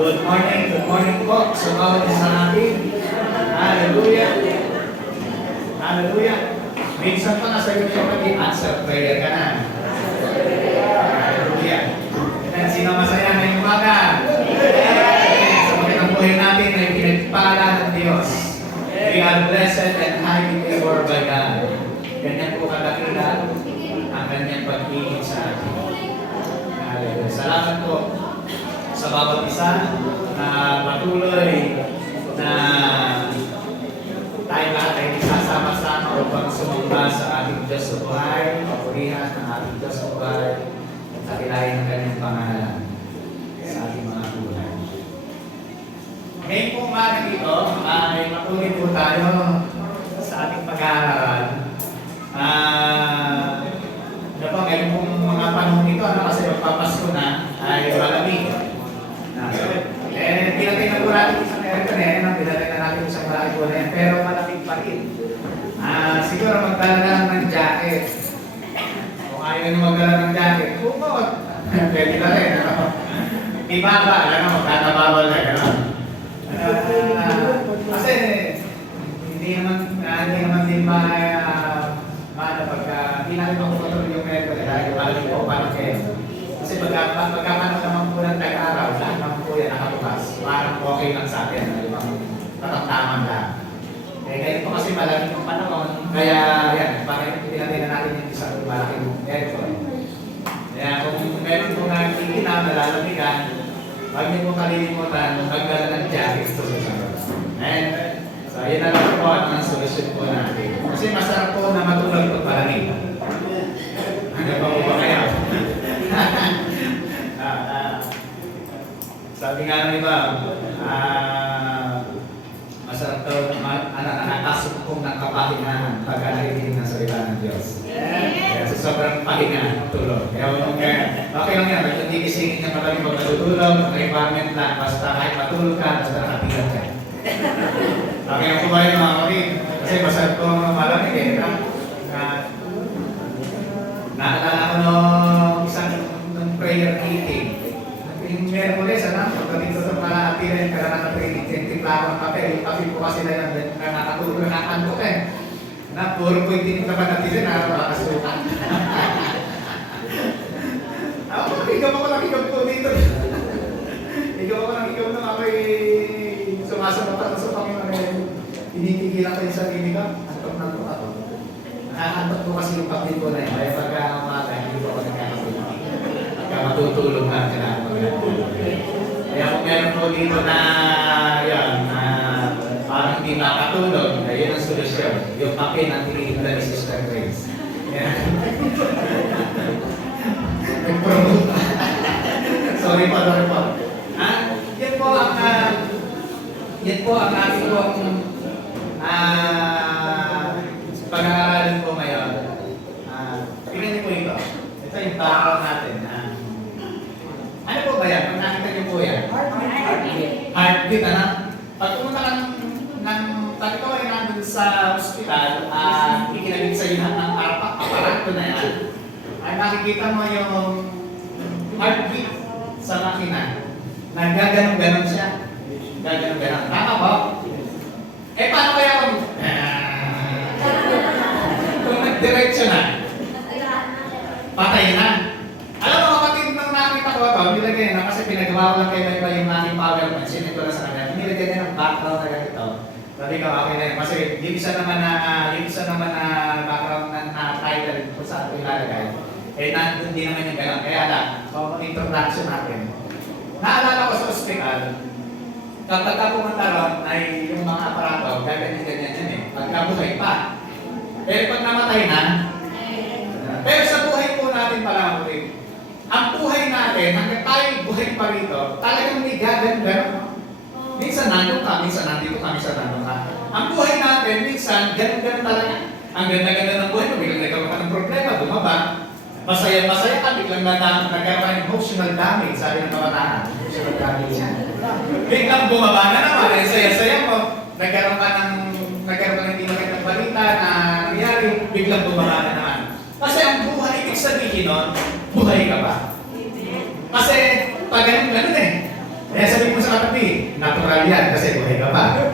Good morning po sa bawat isa natin. Hallelujah. Hallelujah. Minsan pa nasa iyo siya mag-answer prayer ka na. Hallelujah. At sino masaya na yung umaga? Sa magandang buhay natin na pinagpala ng Diyos. We are blessed and highly favored by God. Ganyan po kadakila ang kanyang pag-ibig sa atin. Hallelujah. Salamat po sa bawat isa na patuloy na tayo lahat ay nagsasama-sama upang sumamba sa ating Diyos sa buhay, papurihan ng ating Diyos sa buhay, at kakilayan ng kanyang pangalan sa ating mga buhay. Ngayon po umaga dito ay patuloy po tayo sa ating pag-aaral. Ngayon pong mga panahon ito, kasi magpapasko na, ay malamig. Pinatay na po natin isang aircon pinatay na natin isang malaki po na yan, pero malamig pa rin. Siguro magdala na lang ng jacket. Kung ayaw nyo magdala ng jacket, pwede na rin. Ibaba, magkatababal na gano'n. Kasi hindi naman din paano pagka hindi natin makukontrol yung aircon dahil malamig po parang kayo. Kasi pagkapanong naman po ng tag-araw, lahat naman po yan nakabukas. Parang okay lang sa atin, ibang tatamtaman lang. Ngayon po kasi malamig yung panahon, kaya yan, parang pinatay na natin yung isang malaking aircon. Kaya kung meron po nakikita na lalamigan, huwag niyo po kalilimutan, magdala ng jacket sa susunod. So, yun na lang po ang solusyon po natin. Kasi masarap po na matulog pag malamig. Ano pa po ba kaya? Sabi nga ng iba, masarap daw nakakasukong ng kapahingahan pag narinig ng salita ng Diyos. Kaya sa sobrang pahinga, tulog. Kaya okay lang yan, hindi gisingin niya malamig pag natutulog, naka-environment lang, basta kahit matulog ka, basta nakapilat ka. Okay lang po ba yung mga kapatid? Kasi masarap ko malamig naalala ko nung isang prayer meeting. Yung Merkules, pagdating ko sa mga appearance, kailangan na training, timpla ko ng papel. Yung papel ko kasi na yan, nakatulog na nakantok na puro po yung tinig na panatisin, nakakasukan. Ikaw ako nakikap po dito. Ikaw ako nakikap nung ako'y sumasunod ako sa Panginoon. Inigigilan ko yung sarili ko. Antok ako. Nakakantok ko kasi yung papel ko na yun. Kaya pagka umaga, hindi ko ako nagkakasukan. Matutulog na kailangan magandang. Kaya kung meron po dito na parang hindi makatulog, yun ang solusyon. Yung papel ang tinignan ni Sister Grace. Nag-promote. Sorry po. Yan po ang ating pag-aaralin po ngayon. Tingnan niyo po ito. Ito yung background natin. Ano po ba yan? Pag nakita niyo po yan? Heartbeat, Pag pumunta ka pag ikaw ay nandun sa hospital, ikinabit sa iyo ng aparato na yan, ay makikita mo yung heartbeat sa makina. Nagaganon-ganon siya. Gaganon-ganon. Tama po? Paano kaya kung nag-diretso na? Patay na. Alam mo kapatid nung nakita ko ito, nilagay na kasi pinagawa ko lang kayo iba yung aking PowerPoint. Sinito na sa kanya. Nilagay na ng background na ganito. Sabi ko, okay na yun. Kasi yung isa naman na background na title kung saan ito ilalagay. Nandun din naman yung gano'n. Kaya lang, so introduction natin. Naalala ko sa ospital, kapag ka pumunta ron ay yung mga aparato, ganyan yun pagkabuhay pa. Pag namatay na, pero sa buhay po natin pala, ang buhay natin, hanggang tayo buhay pa rito, talagang may gano'n. Minsan nandun ka, minsan nandito ka, minsan nandun ka. Ang buhay natin, minsan, gano'n talaga. Ang ganda-ganda ng buhay mo, biglang nagkaroon ka ng problema, bumaba. Masaya ka, biglang nagkaroon ka ng emotional damage, sabi ng kabataan. Emotional damage yan. Biglang bumaba na naman, saya-saya mo. Nagkaroon ka ng hindi magandang balita na nangyari, biglang bumaba na naman. Kasi ang buhay, ibig sabihin nun, buhay ka ba? Kasi pag ganun eh. Kaya sabi mo sa sa katabi, natural yan kasi buhay ka pa.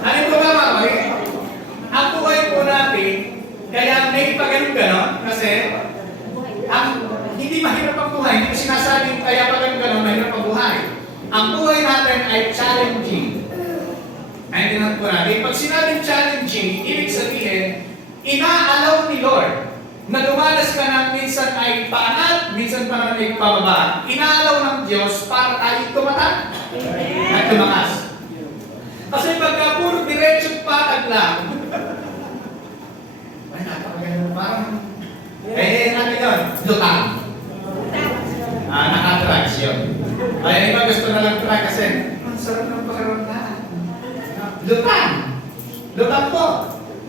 Ano yung problema? Ang buhay po natin, kaya may paganon-ganon kasi hindi mahirap ang buhay. Hindi ko sinasabing kaya paganon-ganon, mahirap ang buhay. Ang buhay natin ay challenging. Naintindihan po natin. Pag sinabing challenging, ibig sabihin, inaalaw ni Lord na dumanas ka ng minsan ay paangat, minsan pa naman ay pababa. Inaalaw ng Diyos para tayo tumatag at tumakas. Kasi pagka puro diretso patag lang, ay napakaganda parang, ano yun? Lutang. Naka-tracks yun. Ay, iba gusto na lang track kasi, ang sarap ng pakiramdam. Lutang! Lutang po!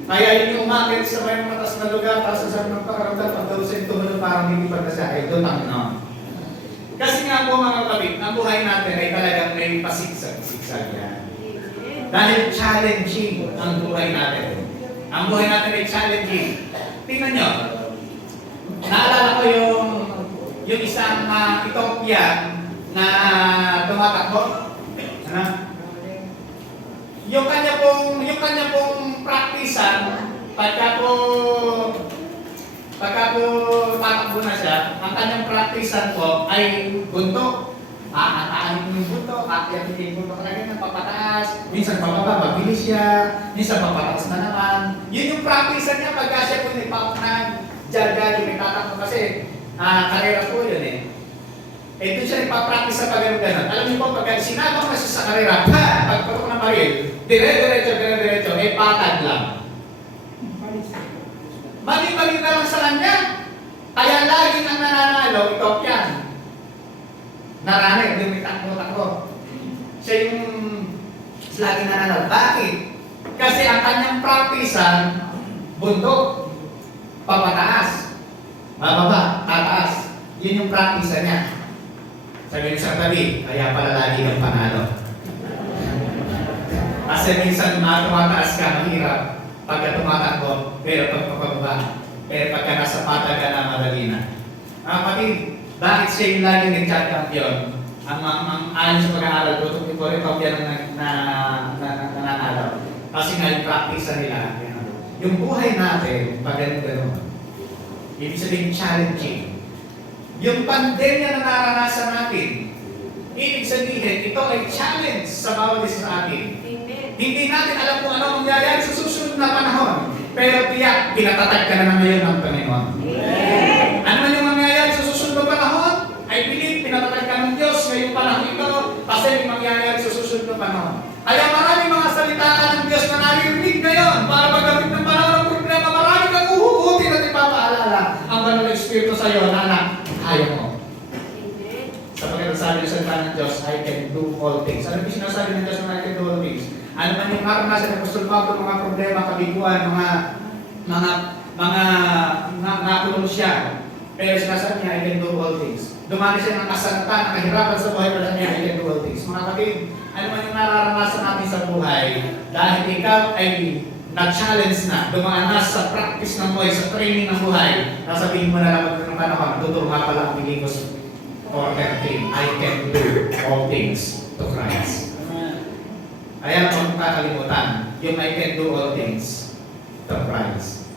Kaya yun yung umakit sa may matas na lugar, tapos sa ng pakaramdam, pag daw siya tumulong parang hindi pa kasi ay lutang, no? Kasi nga po mga kapatid, ang buhay natin ay talagang may pasigsag-sigsag yan. Dahil challenging ang buhay natin. Ang buhay natin ay challenging. Tingnan nyo, naalala ko yung isang Ethiopian na tumatakbo. Ano? Yung kanya pong praktisan, pagka po tatakbo na siya, ang kanyang praktisan po ay buntok. Aataanin yung buntok, aakyatin yung buntok na ganyan, papataas, minsan pababa, mabilis siya, minsan papataas na naman. Yun yung praktisan niya pagka siya po nagjagali, nagtatakbo kasi karera po yun eh. Eh doon siya nagpa-practice sa pag-ganon. Alam niyo po, pagka sinabang na siya sa karera, pagpatok ng baril, dire-diretso, patag lang. Mali-mali na lang sa kanya. Kaya lagi ang nananalo, Ethiopian. Narani, yung may takbo-takbo. Siya yung lagi nananalo. Bakit? Kasi ang kanyang practicean, bundok, papataas, bababa, tataas. Yun yung practicean niya. Sabi niya sa tabi, kaya pala lagi kang panalo. Kasi minsan tumataas ka, mahirap. Pagka tumatakbo, pero pagpapababa. Pero pagka nasa patag ka na, madali na. Kapatid, bakit siya yung lagi nag-champion? Ang ayon sa pag-aaral ko, ito rin pag yan nananalo. Kasi nga yung practice nila. Yung buhay natin, pag ganun-ganun. Ibig sabihin challenging. Yung pandemya na naranasan natin, ibig sabihin, ito ay challenge sa bawat isa sa atin. Hindi natin alam kung ano mangyayari sa susunod na panahon. Pero tiyak, pinatatag ka na ngayon ng Panginoon. Ano man yung mangyayari sa susunod na panahon, I believe, pinatatag ka ng Diyos ngayong panahon ito kasi may mangyayari sa susunod na panahon. Kaya maraming mga salita ng Diyos na naririnig ngayon para pagdating ng panahon ng problema, maraming kang uhugutin at ipapaalala ang banal na Espiritu sa iyo na anak, ayaw mo. Sapagkat sabi ng salita ng Diyos, I can do all things. Ano yung sinasabi ng Diyos na I can do all things? Ano man yung karanasan ng Apostol Pablo, mga problema, kabiguan, mga nakulong siya. Pero sinasabi niya, I can do all things. Dumani siya ng kasanatan, nakahirapan sa buhay, pero niya, I can do all things. Mga kapatid, ano man yung nararanasan natin sa buhay, dahil ikaw ay na-challenge na, dumaan na sa practice ng buhay, sa training ng buhay, nasabihin mo na lang ng panahon, tuturo nga pala ang Pilipos for everything. I can do all things to Christ. Kaya kung kakalimutan, yung I can do all things to Christ.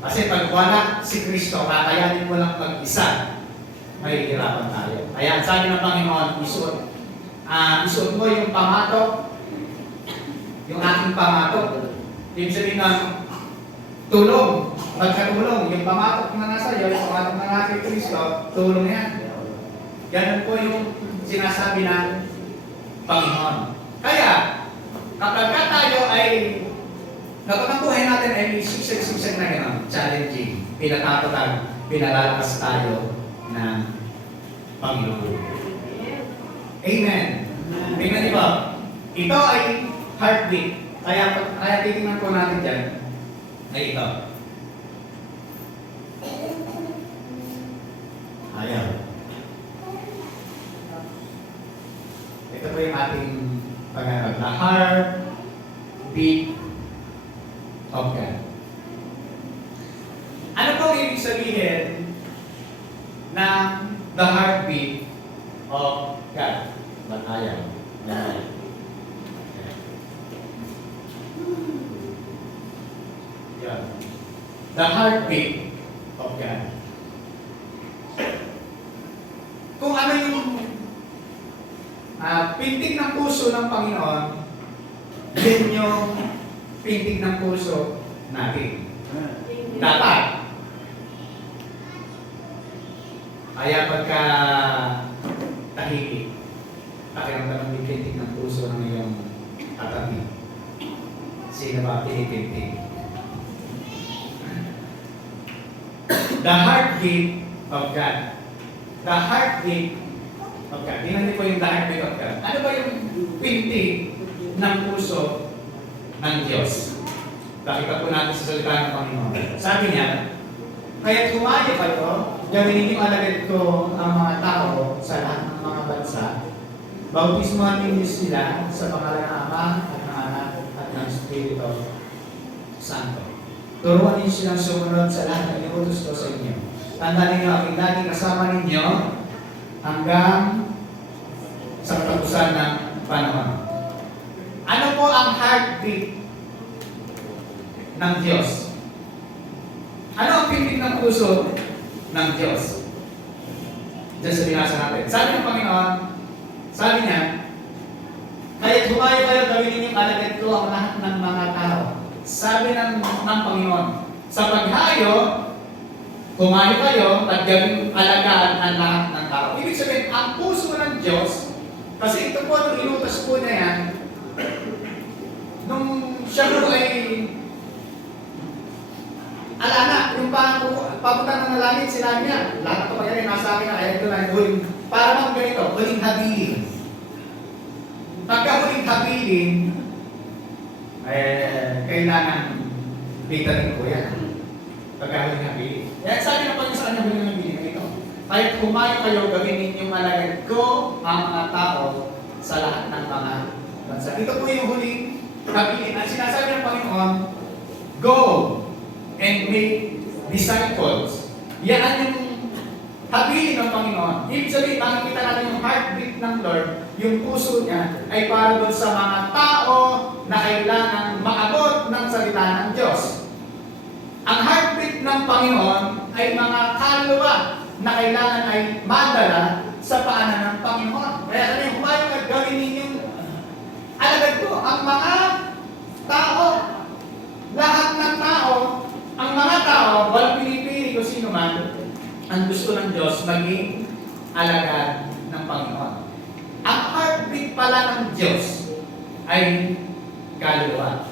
Kasi pag wala si Kristo, kakayanin mo lang mag-isa, mahihirapan tayo. Kaya sabi ng Panginoon, isuot mo yung pamatok, yung aking pamatok. Ibig sabihin ng tulong, pagkatulong, yung pamatok na nasa iyo, yung pamatok na nasa Kristo, tulong yan. Ganun po yung sinasabi ng Panginoon. Kaya, kapag tayo ay, kapag ang buhay natin ay sigsag-sigsag na gano'n, challenging, pinatatatag, pinalalakas tayo ng Panginoon. Amen. Tingnan niyo ba? Ito ay heartbeat. Kaya titingnan po natin dyan, ay ito. Ayaw. Ito po yung ating pag-aaral. The heartbeat of God. Ano po ibig sabihin ng the heartbeat of God? Ba't ayaw? Ayaw. Yan. The heartbeat of God. Kung ano yung pintig ng puso ng Panginoon, yun yung pintig ng puso natin. Dapat. Kaya pagka tahimik, pakiramdaman yung pintig ng puso ng iyong katabi. Sino ba pinipintig? The heartbeat of God. The heartbeat of God. Tingnan niyo po yung the heartbeat of God. Ano ba yung pintig ng puso ng Diyos? Nakita po natin sa salita ng Panginoon. Sabi niya, kaya't humayo kayo, gawin ninyong alagad ko ang mga tao sa lahat ng mga bansa. Bautismuhan ninyo sila sa pangalan ng Ama at ng Anak at ng Espiritu Santo. Turuan ninyo silang sumunod sa lahat ng inuutos ko sa inyo. Tandaan ninyo aking laging kasama ninyo hanggang sa katapusan ng panahon. Ano po ang heartbeat ng Diyos? Ano ang pintig ng puso ng Diyos? Diyan sa binasa natin. Sabi ng Panginoon, sabi niya, kaya't humayo kayo, gawin ninyong alagad ko ang lahat ng mga tao. Sabi ng Panginoon, sa paghayo, humayo kayo at gawing alagaan ang lahat ng tao. Ibig sabihin, ang puso ng Diyos, kasi ito po, nung inutos po niya yan, nung siya po ay alana, yung papunta ng langit, sinabi niya, lahat ito kaya rin, nasa akin na, ayaw ito na, huling, para bang ganito, huling habilin. Pagka huling habilin, kailangan bitanin ko yan. Pagka huling habilin. Kaya sabi ng Panginoon sa kanya, huling habilin na ito. Kahit kumayo kayo, gawin ninyong malagad ko ang mga tao sa lahat ng mga bansa. Ito po yung huling habilin. Ang sinasabi ng Panginoon, go and make disciples. Yan yung habilin ng Panginoon. Ibig sabihin, makikita natin yung heartbeat ng Lord, yung puso niya ay para doon sa mga tao na kailangan maabot ng salita ng Diyos. Ang heartbeat ng Panginoon ay mga kaluluwa na kailangan ay madala sa paanan ng Panginoon. Kaya sabi, humayo at gawin ninyong alagad ko ang mga tao. Lahat ng tao, ang mga tao, walang pinipili kung sino man, ang gusto ng Diyos maging alagad ng Panginoon. Ang heartbeat pala ng Diyos ay kaluluwa.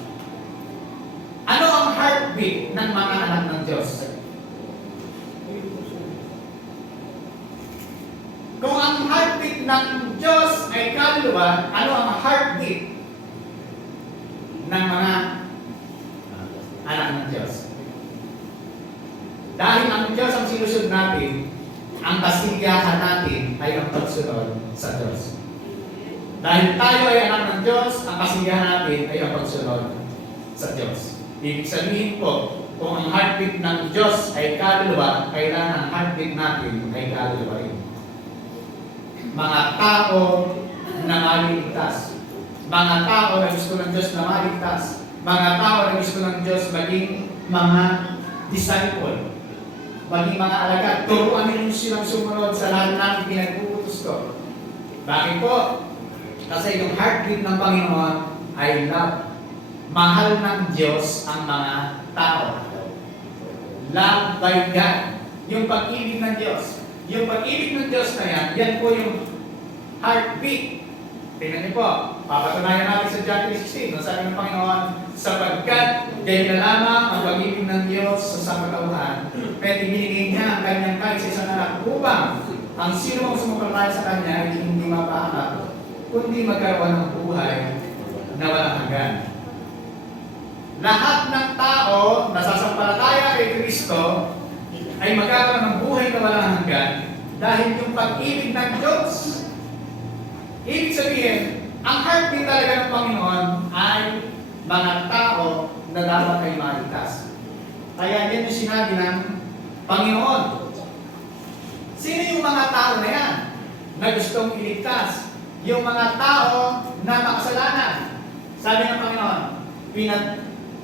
Ano ang heartbeat ng mga anak ng Diyos? Kung ang heartbeat ng Diyos ay kaluluwa, ano ang heartbeat ng mga anak ng Diyos? Dahil ang Diyos ang sinusunod natin, ang kasiyahan natin ay ang pagsunod sa Diyos. Dahil tayo ay anak ng Diyos, ang kasiyahan natin ay ang pagsunod sa Diyos. Ibig sabihin po, kung ang heartbeat ng Diyos ay kaluluwa, kailangan ang heartbeat natin ay kaluluwa rin. Mga tao na maliligtas. Mga tao na gusto ng Diyos na maligtas. Mga tao na gusto ng Diyos maging mga disciple. Maging mga alagad. Turuan ninyo silang sumunod sa lahat ng pinag-uutos ko. Bakit po? Kasi yung heartbeat ng Panginoon ay love. Mahal ng Diyos ang mga tao. Love by God. Yung pag-ibig ng Diyos. Yung pag-ibig ng Diyos na yan, yan po yung heartbeat. Tingnan niyo po, papatunayan natin sa John 3:16. Sabi ng Panginoon, sapagkat ganyan na lamang ang pag-ibig ng Diyos sa sangkatauhan, kaya ibinigay niya ang kanyang kahit sa isang anak upang ang sino mang sumumpalataya sa kanya ay hindi mapahamak, kundi magkaroon ng buhay na walang hanggan. Lahat ng tao na sasampalataya kay Kristo ay magkakaroon ng buhay na walang hanggan dahil yung pag-ibig ng Diyos. Ibig sabihin, ang heartbeat talaga ng Panginoon ay mga tao na dapat ay maligtas. Kaya yan yung sinabi ng Panginoon. Sino yung mga tao na yan na gustong iligtas? yung mga tao na makasalanan. Sabi ng Panginoon,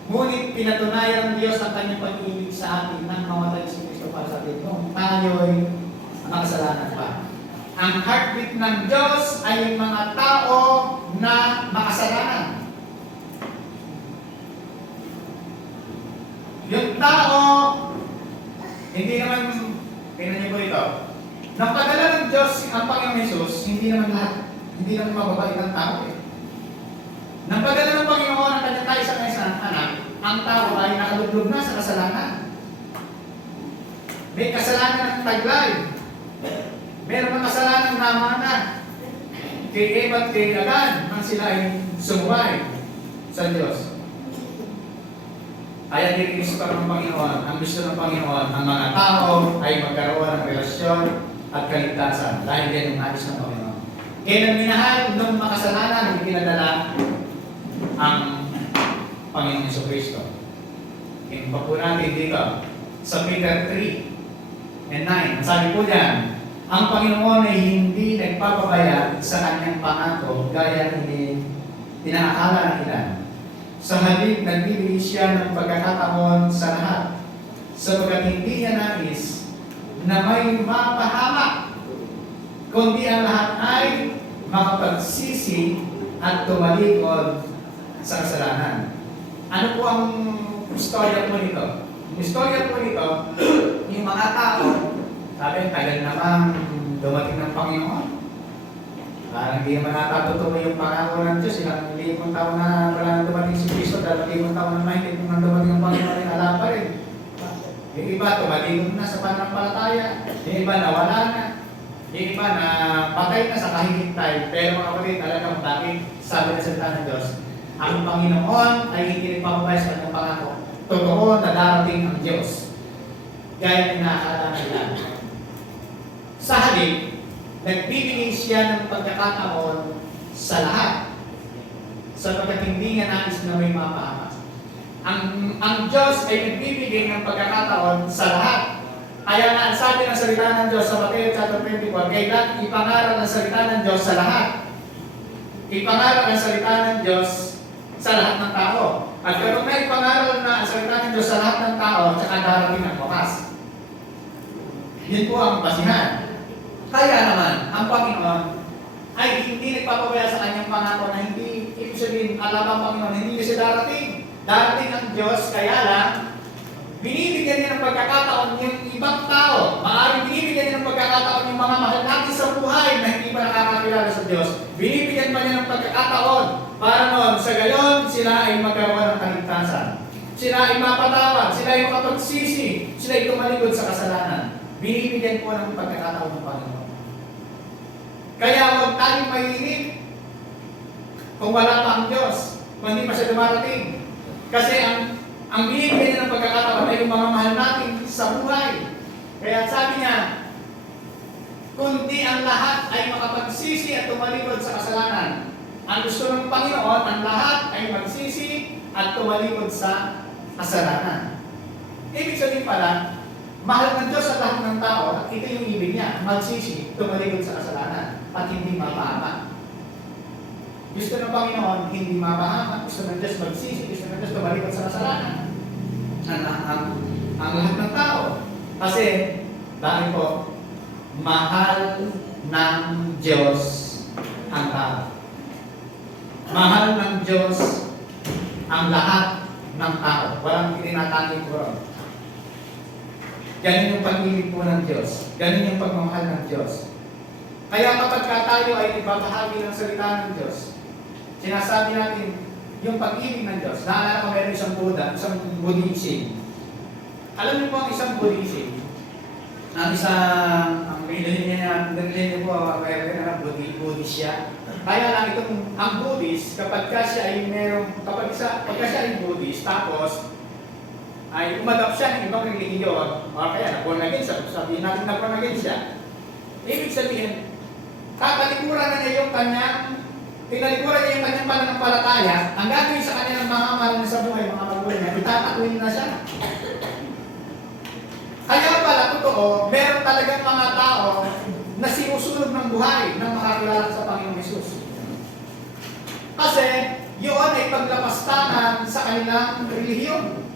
ngunit pinatunayan ng Diyos ang kanyang pag-ibig sa atin nang mamatay si Kristo para sa atin nung tayo'y makasalanan pa. Ang heartbeat ng Diyos ay yung mga tao na makasalanan. Yung tao, hindi naman, tingnan niyo po ito, napadala ng Diyos ang Panginoong Hesus, hindi naman lahat, hindi naman mababait ang tao eh. Napadala ng Panginoon ang kanyang kaisa-isang anak, ang tao ay nakaluglob na sa kasalanan. May kasalanan ng taglay. Meron ng kasalanan ng namana. Kay Eva at kay Adan, nang sila ay sumuway sa Diyos. Kaya dinilis pa ng Panginoon, ang gusto ng Panginoon, ang mga tao ay magkaroon ng relasyon at kaligtasan dahil yan ang nais ng Panginoon. Kaya nang minahal ng makasalanan, ipinadala ang Panginoon Jesucristo. Iba po natin dito sa Peter 3 and 9. Sabi po diyan, ang Panginoon ay hindi nagpapabaya sa kanyang pangako gaya ni inaakala ng ilan. Sa halip, nagbibigay siya ng pagkakataon sa lahat sapagkat hindi niya nais na may mapahamak, kundi ang lahat ay makapagsisi at tumalikod sa kasalanan. Ano po ang istorya po nito? Ang istorya po nito, yung mga tao, sabi, tagal namang dumating ng Panginoon. Parang hindi naman natatutuloy yung pangako ng Diyos. Ilang libong taon na wala nang dumating si Kristo, dahil libong taon na mahigit nung dumating ang Panginoon, alam pa rin. Yung iba, tumalikod na sa pananampalataya. Yung iba, nawala na. Yung iba, na patay na sa kahihintay. Pero mga kapatid, talagang bakit sabi na salita ng Diyos, ang Panginoon ay hindi nagpapabaya sa kanyang pangako. Totoo na darating ang Diyos. Gaya ng nakakala nila. Sa halip, nagbibigay siya ng pagkakataon sa lahat sapagkat hindi niya nais na may mapahamak. Ang Diyos ay nagbibigay ng pagkakataon sa lahat. Kaya nga, sabi ng salita ng Diyos sa Mateo chapter 24, kailan ipangaral ang salita ng Diyos sa lahat. Ipangaral ang salita ng Diyos sa lahat ng tao. At kung may ipangaral na ang salita ng Diyos sa lahat ng tao, tsaka darating ang wakas. Yun po ang basihan. Kaya naman, ang Panginoon ay hindi nagpapabaya sa kanyang pangako na hindi, ibig sabihin, alam ang Panginoon, hindi kasi darating. Darating ang Diyos, kaya lang, binibigyan niya ng pagkakataon yung ibang tao. Maaaring binibigyan niya ng pagkakataon yung mga mahal natin sa buhay na hindi pa nakakakilala sa Diyos. Binibigyan pa niya ng pagkakataon para noon, sa gayon, sila ay magkaroon ng kaligtasan. Sila ay mapatawad, sila ay makapagsisi, sila ay tumalikod sa kasalanan. Binibigyan po ng pagkakataon ng Panginoon. Kaya huwag tayong mainip kung wala pa ang Diyos, kung hindi pa siya dumarating. Kasi ang binibigyan niya ng pagkakataon ay yung mga mahal natin sa buhay. Kaya sabi niya, kundi ang lahat ay makapagsisi at tumalikod sa kasalanan. Ang gusto ng Panginoon, ang lahat ay magsisi at tumalikod sa kasalanan. Ibig sabihin pala, mahal ng Diyos sa lahat ng tao at ito yung ibig niya, magsisi, tumalikod sa kasalanan at hindi mapahamak. Gusto ng Panginoon, hindi mapahamak. Gusto ng Diyos magsisi, gusto ng Diyos tumalikod sa kasalanan. Ang lahat ng tao. Kasi, dahil po, mahal ng Diyos ang tao. Mahal ng Diyos ang lahat ng tao. Walang itinatanggi po ron. Ganun yung pag-ibig po ng Diyos. Ganun yung pagmamahal ng Diyos. Kaya kapag tayo ay ibabahagi ng salita ng Diyos, sinasabi natin yung pag-ibig ng Diyos. Naalala ko meron isang Buddha, isang Buddhism. Alam niyo po ang isang Buddhism? Ang relihiyon po, meron na Buddhist siya. Kaya lang itong ang Buddhist, kapag siya ay Buddhist, tapos ay umadap siya ng ibang relihiyon, o kaya napunagin siya, sabihin natin napunagin siya. Ibig sabihin, katalikuran na niya yung kanyang pananampalataya, ang gagawin sa kanya ng mga mahal na sa buhay, mga magulang niya, itatakuin na siya. Kaya pala, totoo, meron talagang mga tao na sinusunod ng buhay nang makakilala sa Panginoong Hesus. Kasi yun ay paglapastangan sa kanilang relihiyon.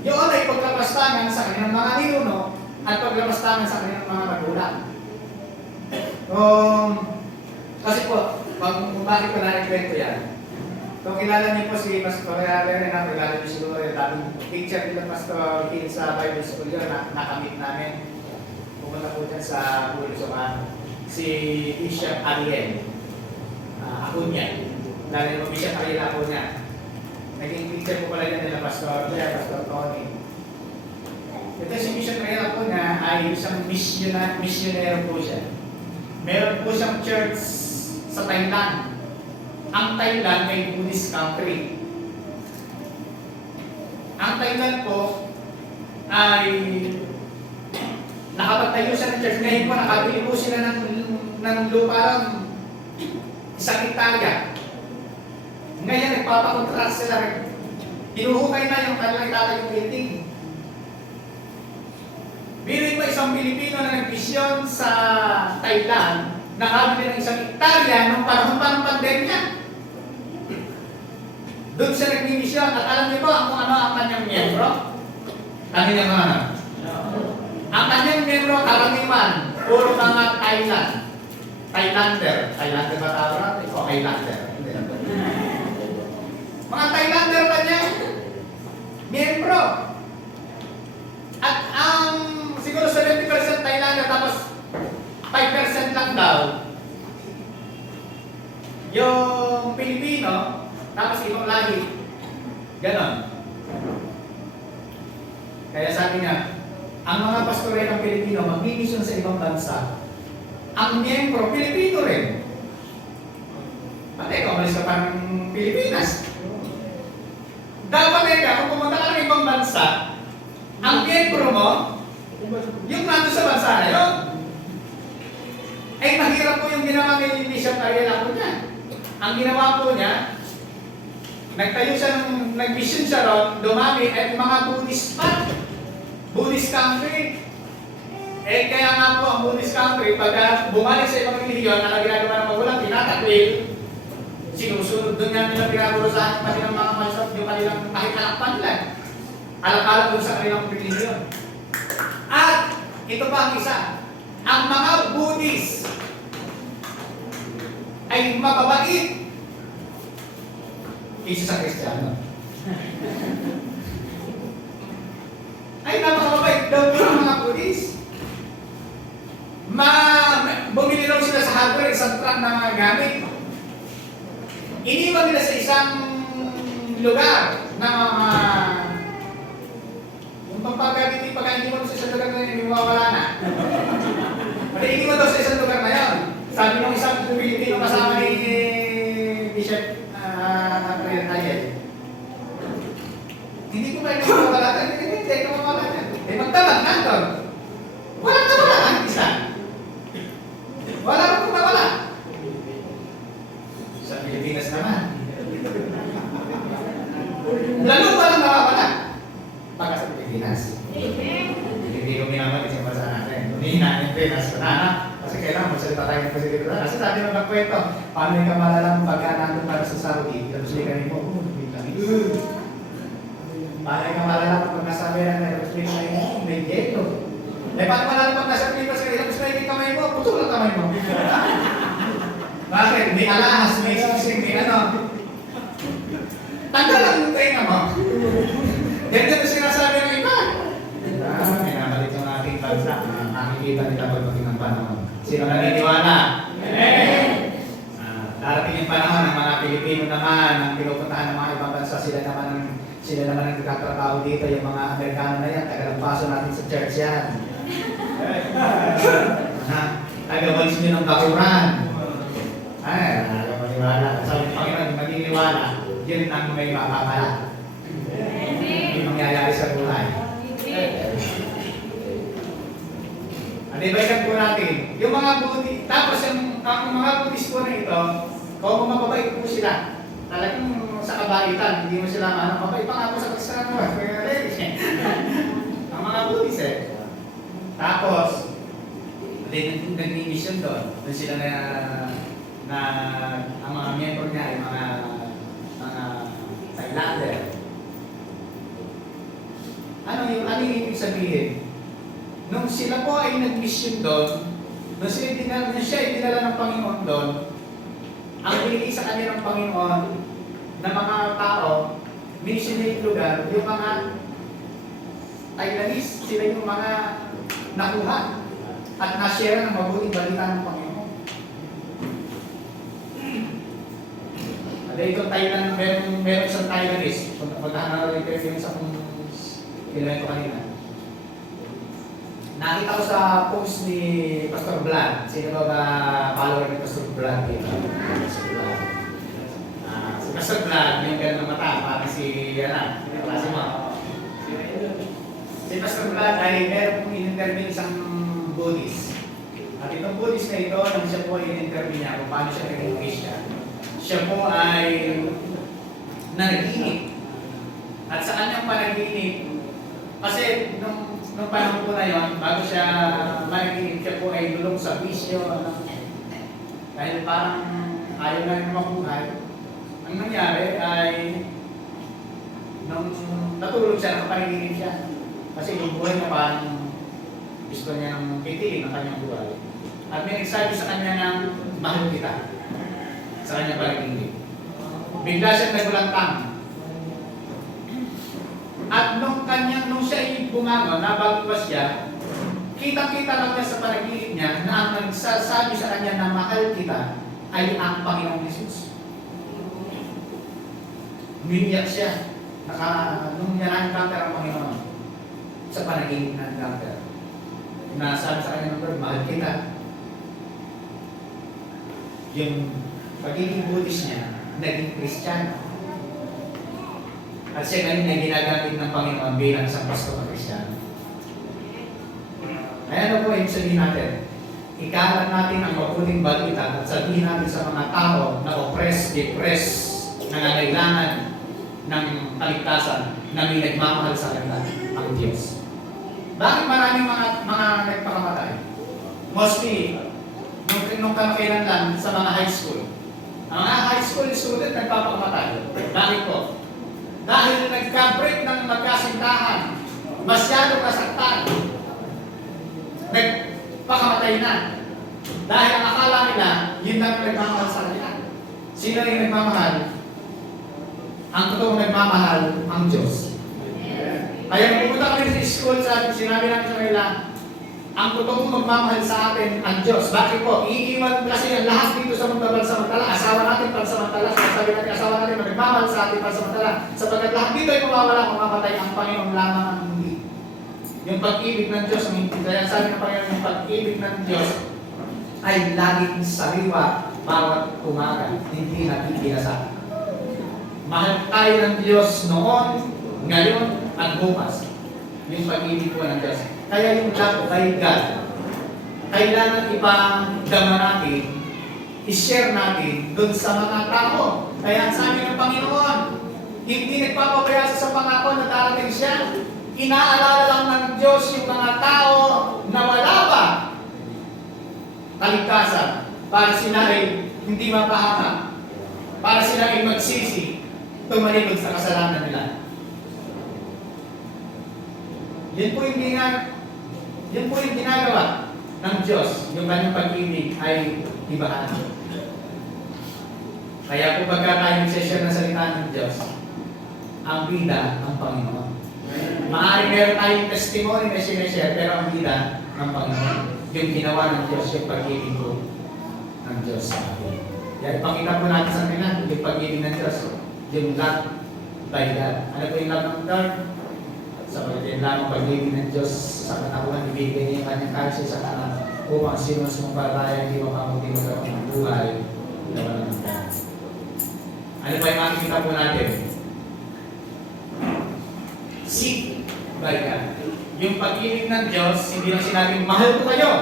Yun ay paglapastangan sa kanilang mga ninuno at paglapastangan sa kanilang mga magulang. Kasi po, bakit ko na-kwento yan? Kung kilala niyo po si Pastor Renan, kilala niyo siguro yung dating teacher nila Pastor Hill sa Bible School yun, nakamit namin. Pumunta po dyan sa Bulusokan. Si Bishop Ariel Acuña. Dahil yung Bishop Ariel Acuña. Naging teacher po pala yan nila Pastor Tony. Ito si Bishop Ariel Acuña ay isang missionero po siya. Meron po siyang church sa Thailand. Ang Thailand ay Buddhist country. Ang Thailand po ay nakapagtayo siya ng church. Ngayon po nakabili po sila ng lupa isang hektarya. Ngayon nagpapakontract sila. Hinuhukay na yung kanilang itatayong building. Biruin mo isang Pilipino na nag-mission sa Thailand, nakabili ng isang hektarya nung panahon pa ng pandemya. Doon siya nag-mission at alam niyo ba kung ano ang kanyang miyembro? Kanyang ano? Ang kanyang miyembro karaniwan, puro mga Thailander. Thailander ba tawag natin? O Thailander. Mga Thailander kanyang miyembro. At ang siguro 70% Thailander tapos 5% lang daw yung Pilipino tapos ibang lahi. Ganon. Kaya sabi niya, ang mga pastore ng Pilipino mag-mission sa ibang bansa. Ang miyembro, Pilipino rin. Pati ikaw, umalis ka pa ng Pilipinas. Dapat ka, kung pumunta ka ng ibang bansa, ang miyembro mo, yung nandun sa bansa na yun, ay mahirap po yung ginawa ni Bishop Ariel Acuña. Ang ginawa po niya, nagtayo siya nag-mission siya ron, dumami, at mga Buddhist pa. Buddhist country. Eh kaya nga po ang Buddhist country, pag bumalik sa ibang relihiyon, ang ginagawa ng magulang, tinatakwil, sinusunod doon nga nila pinagurusahan pati ng mga mansot, yung kanilang kahit alakpan nila. Alak-alak doon sa kanilang relihiyon. At ito pa ang isa, ang mga Buddhist ay mababait kaysa sa Kristiyano. Ay napakabait daw po ang mga Buddhist. Bumili raw sila sa hardware, isang truck na mga gamit. Iniwan nila sa isang lugar na yung pagpagagiti, pagka iniwan sa isang lugar na yun, mawawala na. Pati iniwan daw sa isang lugar na yun. Sabi ng isang Pilipino kasama ni Bishop Ariel, hindi ko kayo mawawala. Hindi ko mawawala yan. Eh magdamag na doon. Walang nawala ang isa. Wala rin kung nawala. Sa Pilipinas naman. Lalo walang nawawala. Pagka sa Pilipinas. Hindi ko minamalit sa bansa natin. Humihina yung Pilipinas ko na. Kasi kailangan magsalita tayo ng positive na. Kasi sabi ng magkwento, paano yung kamalalang pagka nandun para sa Saudi, tapos may kami mo, paano yung kamalalang pag nasabi na tapos may kami mo, may ghetto. Eh paano malalang pag nasa Pilipinas kayo, tapos may kamay mo, puto lang kamay mo. Bakit? May alahas, may sising, may ano. Tanda lang yung tayo mo. Ganyan na sinasabi ng iba. May nabalik yung ating bansa. Nakikita nila pagdating ng panahon. Sino naniniwala? Amen! Darating yung panahon ng mga Pilipino naman, ang pinupuntahan ng mga ibang bansa, sila naman ang nagkatrabaho dito, yung mga Amerikano na yan, tagalampaso natin sa church yan. Tagawalis nyo ng bakuran. Ay, ayaw maniwala. Sabi ng Panginoon, maniniwala, yun ang may mapapala. Hindi mangyayari sa buhay. Anibalikan po natin, yung mga Buddhist, tapos yung mga Buddhist po na ito, kung mababait po sila, talagang sa kabaitan, hindi mo sila mabait pa nga po sa Kristiyano, ang mga Buddhist Tapos, nag-mission doon sila na na ang mga miyembro niya ay mga Thailander. Ano yung ibig sabihin? Nung sila po ay nag-mission doon, nung siya ay dinala ng Panginoon doon, ang binigay sa kanya ng Panginoon na mga tao, missionary lugar, yung mga Thailandese, sila yung mga nakuha at na-share ng mabuting balita ng Panginoon. At ito Thailand, meron isang Thailandese, maghahanap rin kayo yung isang kinuwento kanina. Nakita ko sa post ni Pastor Vlad. Sino ba follower ni Pastor Vlad dito? Pastor Vlad. Si Pastor Vlad, yung gano'n ng mata, parang si klase mo. Si Pastor Vlad ay meron pong in-interview isang Buddhist. At itong Buddhist na ito, nang siya po in-interview niya kung paano siya naging Christian, siya po ay nanaginip. At sa kanyang panaginip, kasi nung panahon po na yun, bago siya managinip, siya po ay lulong sa bisyo. Dahil parang ayaw na rin mabuhay. Ang nangyari ay nung natulog siya, nakapanaginip siya. Kasi yung buhay niya parang gusto niya ng pitilin ang kanyang buhay. At may nagsabi sa kanya ng mahal kita sa kanyang panaginip. Bigla siya nagulantang. At nung siya ay bumangon, nabago pa siya, kitang-kita lang niya sa panaginip niya na ang nagsasabi sa kanya na mahal kita ay ang Panginoong Jesus. Umiiyak siya. Nung niya na-encounter ang Panginoon sa panaginip na encounter. Nasabi sa kanya ng Lord, mahal kita. Yung pagiging Buddhist niya, naging Kristiyano. At siya ngayon ay ginagamit ng Panginoon bilang isang pastor na Kristiyano. Kaya ano po yung sabihin natin? Ikalat natin ang mabuting balita at sabihin natin sa mga tao na oppressed, depressed, nangangailangan ng kaligtasan na may nagmamahal sa kanila, ang Diyos. Bakit maraming mga nagpakamatay? Mostly, nung kamakailan lang sa mga high school. Ang mga high school student nagpapakamatay. Bakit po? Dahil nagka-break ng magkasintahan, masyado kasaktan, nagpakamatay na. Dahil ang akala nila, yun lang nagmamahal sa kanila. Sino yung nagmamahal? Ang totoong nagmamahal, ang Diyos. Kaya nung pumunta kami sa school, sinabi namin sa kanila, ang totoong magmamahal sa atin, ang Diyos. Bakit po? Iiwan kasi ang lahat dito sa mundo pansamantala. Asawa natin pansamantala. Sabi natin, asawa natin magmamahal sa atin pansamantala. Sapagkat lahat dito ay mawawala, mamamatay. Ang Panginoon lamang ang hindi. Yung pag-ibig ng Diyos, kaya sabi ng Panginoon, yung pag-ibig ng Diyos ay laging sariwa bawat umaga. Hindi nagkikilasa. Mahal tayo ng Diyos noon, ngayon, at bukas. Yung pag-ibig po ng Diyos. Kaya yung love by God, kailangan ipagdama natin, i-share natin doon sa mga tao. Kaya ang sabi ng Panginoon, hindi nagpapapayasa sa pangako na darating siya. Inaalala lang ng Diyos yung mga tao na wala pa kaligtasan para sila ay hindi mapahamak, para sila ay magsisi, tumalikod sa kasalanan nila. Yan po yung ginagawa ng Diyos. Yung kanyang pag-ibig ay ibahan. Kaya kung pagka tayo nagsishare ng salita ng Diyos, ang bida ang Panginoon. Maaaring meron tayong testimony na sinishare, pero ang bida ng Panginoon. Yung ginawa ng Diyos, yung pag-ibig ko ng Diyos sa atin. Yan, ipakita po natin sa kanila, yung pag-ibig ng Diyos, yung love by God. Ano po yung love ng God? Sapagkat yung lamang pag-ibig ng Diyos sa katawan, ibigay niya yung kanyang kahit sa kanan upang sino sumampalataya hindi makamuti magkaroon ng buhay na walang hanggan. Ano pa yung makikita po natin? Seek by God. Yung pag-ibig ng Diyos, hindi lang sinabing mahal ko kayo.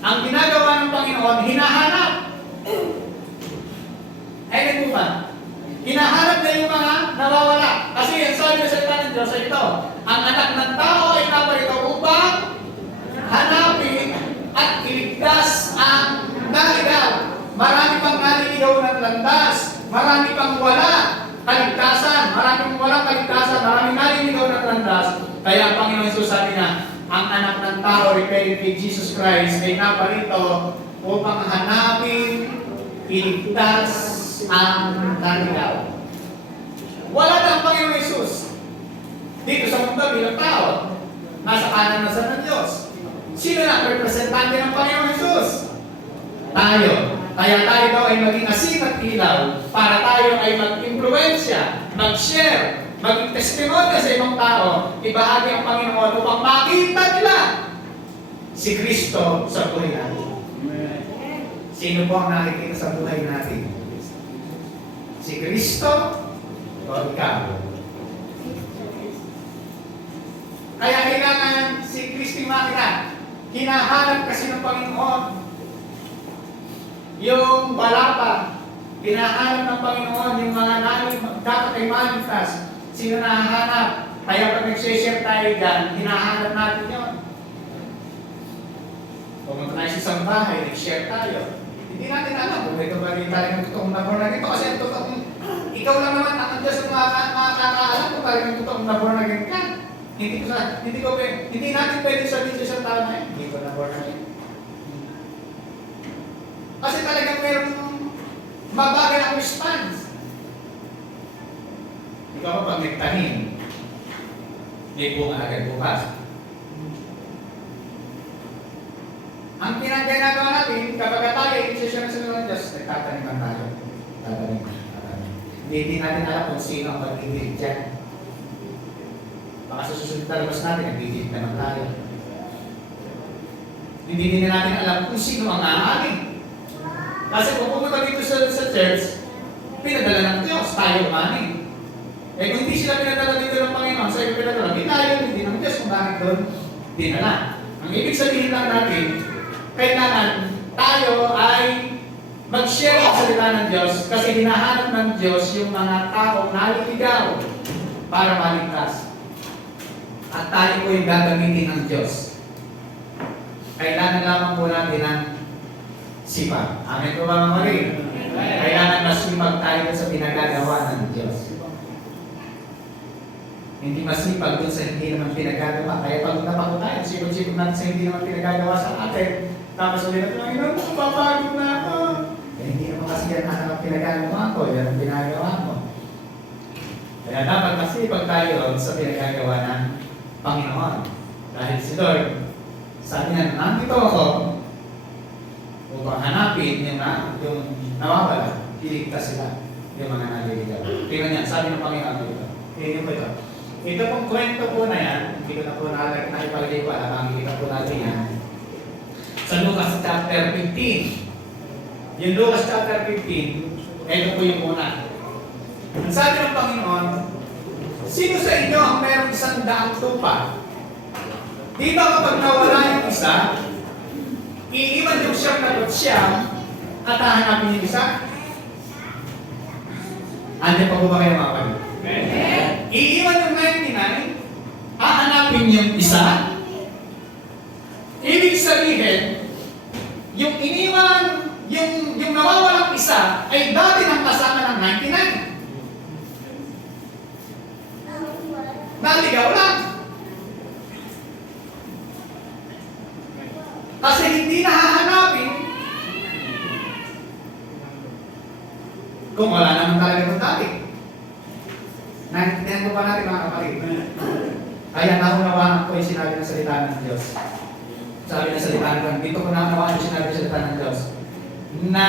Ang ginagawa ng Panginoon, hinahanap. Ay, po ba? Hinahanap na yung mga nawawala. Kasi ang sabi na salita ng Diyos ay ito, ang anak ng tao ay naparito upang hanapin at iligtas ang naligaw. Kaya ang Panginoon Jesus sabi na, ang anak ng tao, referring kay Jesus Christ, ay naparito upang hanapin, iligtas ang naligaw. Wala na ang Panginoon Jesus dito sa mundo bilang tao. Nasa kanan na sa ng Diyos. Sino na representante ng Panginoon Jesus? Tayo. Kaya tayo daw ay maging asin at ilaw para tayo ay mag-impluensya, mag-share, maging testimonya sa ibang tao, ibahagi ang Panginoon upang makita nila si Kristo sa buhay natin. Sino po ang nakikita sa buhay natin? Si Kristo o ikaw? Kaya kailangan si Kristo makita. Hinahanap kasi ng Panginoon yung balapa. Hinahanap ng Panginoon yung mga namin dapat ay maligtas. Sino nahahanap? Kaya pag nag-share tayo dyan, hinahanap natin yun. Pumunta tayo sa isang bahay, nag-share tayo. Hindi natin alam kung ito ba rin talagang totoong naborn again. Ito kasi ang totoong, ikaw lang naman ang Diyos at makakaalam kung talagang totoong naborn again ka. Hindi natin pwede sabihin sa isang tao na hindi ko naborn again. Kasi talagang mayroong mabagal ang response. Ikaw ba pag nagtanim, may bunga agad bukas. Ang pinagganagawa natin, kapag tayo, i-session sa ng Diyos, nagtataniman tayo. Tatanim. Hindi natin alam kung sino ang pag-ibig dyan. Baka sa susunod na labas natin, nag-ibig naman tayo. Hindi din natin alam kung sino ang aaling. Kasi kung pumunta dito sa church, pinadala ng Diyos, tayo umani. Eh kung hindi sila pinadala dito ng Panginoon, sa iyo pinadala, hindi tayo, hindi ng Diyos kung bakit doon, dinala. Ang ibig sabihin lang natin, kailangan tayo ay mag-share ang salita ng Diyos kasi hinahanap ng Diyos yung mga taong naliligaw para maligtas. At tayo po yung gagamitin ng Diyos. Kailangan lamang po natin ng sipag. Amen po ba mga Marie? Kailangan masipag tayo sa pinagagawa ng Diyos. Hindi masipag doon sa hindi naman pinagagawa. Kaya pag napagod tayo, sipag-sipag natin sa hindi naman pinagagawa sa atin. Tapos sabihin natin, Panginoon, mapapagod na ako. Eh, hindi naman kasi yan ang pinagagawa ko. Yan ang pinagawa mo. Kaya dapat masipag tayo sa pinagagawa ng Panginoon. Dahil si Lord, sabi niya, nandito ako upang hanapin yung nawawala, iligtas sila yung mga naliligaw. Tingnan niya, sabi ng Panginoon dito. Tingnan po ito. Ito pong kwento po na yan, hindi ko na po nakipagay pa, nakikita po natin yan. Sa Lucas chapter 15. Yung Lucas chapter 15, ito po yung una. Ang sabi ng Panginoon, sino sa inyo ang mayroong 100 tupa? Di ba kapag nawala yung isa, iiwan yung siyang nagot siya at hahanapin yung isa? Andiyan pa po ba kayo mga kapatid? Iiwan yung 99, hahanapin yung isa. Ibig sabihin, yung iniwan, yung nawawalang isa ay dati ng kasama ng 99. Naligaw lang. Kasi hindi nahahanapin kung wala naman talaga itong dati. Naintindihan ko pa natin mga kapatid. Kaya naunawaan ko yung sinabi ng salita ng Diyos. Sabi ng salita ng Diyos, dito ko naunawaan yung sinabi ng salita ng Diyos, na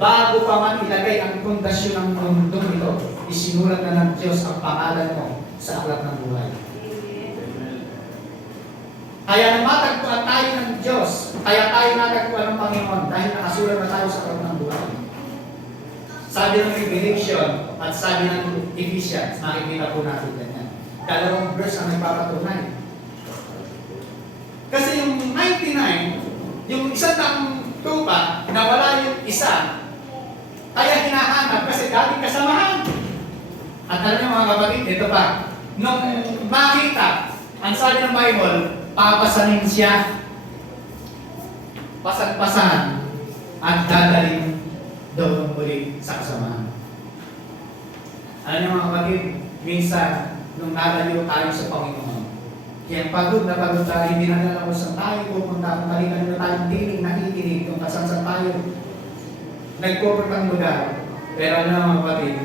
bago pa man ilagay ang pundasyon ng mundong ito, isinulat na ng Diyos ang pangalan mo sa aklat ng buhay. Kaya nang matagpuan tayo ng Diyos, kaya tayo natagpuan ng Panginoon dahil nakasulat na tayo sa aklat ng buhay. Sabi ng Revelation at sabi ng Ephesians, nakikita po natin ganyan. Dalawang verse ang nagpapatunay. Kasi yung 99, yung isa ng tupa, nawala yung isa, kaya hinahanap kasi dating kasamahan. At alam niyo mga kapatid, ito pa, nung makita, ang sabi ng Bible, papasanin siya, pasan-pasan, at dadalhin doon muli sa kasamahan. Alam niyo mga kapatid, minsan, nung nalaliw tayo sa Panginoon, Kaya pagod na pagod tayo, hindi na alam kung saan tayo pupunta, kung talikan na tayong tinig, nakikinig, kung kasan tayo nagpupuntang lugar. Pero ano mga kapatid,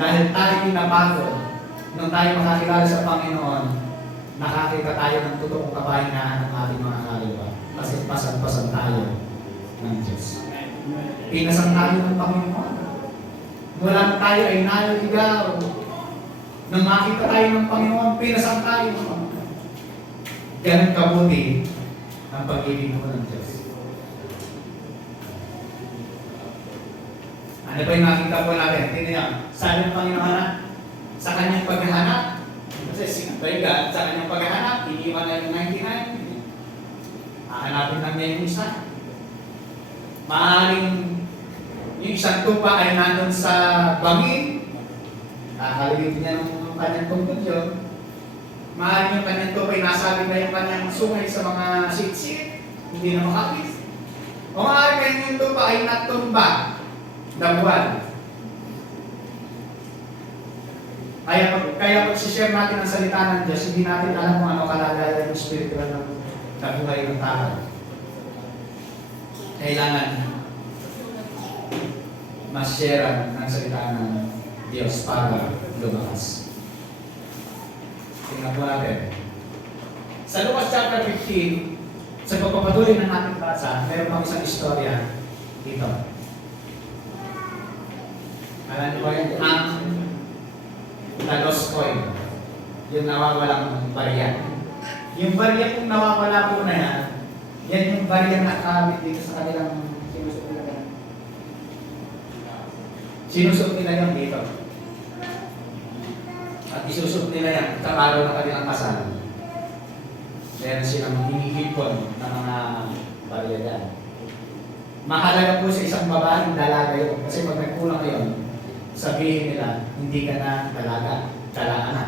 dahil tayo napagod, nung tayo makakilala sa Panginoon, nakakita tayo ng totoong kapahingahan ng ating mga kaluluwa. Kasi pasan-pasan tayo ng Diyos. Pinasang tayo ng Panginoon. Mula tayo ay naliligaw. Nang makita tayo ng Panginoon, pinasang tayo ng Panginoon. Ganun kabuti ang pag-ibig mo ng Diyos. Ano ba yung nakita po natin? Tingnan niyo, sabi ng Panginoon na sa kanyang paghahanap, kasi by God, sa kanyang paghahanap, iniwan na yung 99. Hahanapin lang niya yung isa. Maaaring yung isang tupa ay nandun sa bangin, kakalibig niya ng kanyang tungkod yun. Maaaring yung kanyang tupa ay nasabi na yung kanyang sungay sa mga sit-sit, hindi na makakis. O maaaring yung tupa ay natumba, dabuan. Kaya pag si-share natin ang salita ng Diyos, hindi natin alam kung ano kalagayan ng spiritual ng buhay ng tao. Kailangan mas-share ng salita ng Diyos para lumakas. Tingnan po natin. Sa Lucas chapter 15, sa pagpapatuloy ng ating basa, meron pang isang istorya dito. Alam niyo ba yung lost coin, yung nawawalang barya. Yung barya kung nawawala po na yan yung barya na nakakabit dito sa kanilang sinusok nila. Sinusok nila yan dito. At isusok nila yan sa araw ng kanilang kasal. Meron silang hinihipon ng mga barya dyan. Mahalaga po sa isang babaeng dalaga yun. Kasi pag nagkulang yun, sabihin nila, hindi ka na dalaga, dalaga na.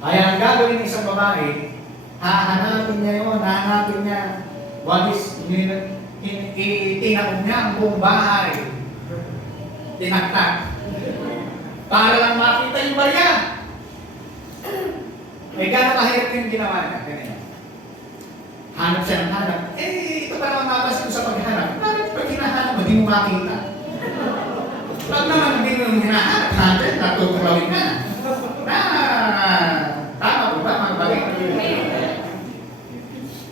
Kaya ang gagawin ng isang babae, hahanapin niya yun, hahanapin niya. Tinakot niya ang buong bahay. Tinaktak. Para lang makita yung barya. May gano'ng kahirap yung ginawa niya. Ganyan. Hanap siya ng hanap. Ito pa naman mapas ko sa paghanap. Bakit pag hinahanap mo, di mo makita? Pag naman hindi mo hinahanap natin, natutulawin na. Tama po ba mga bagay?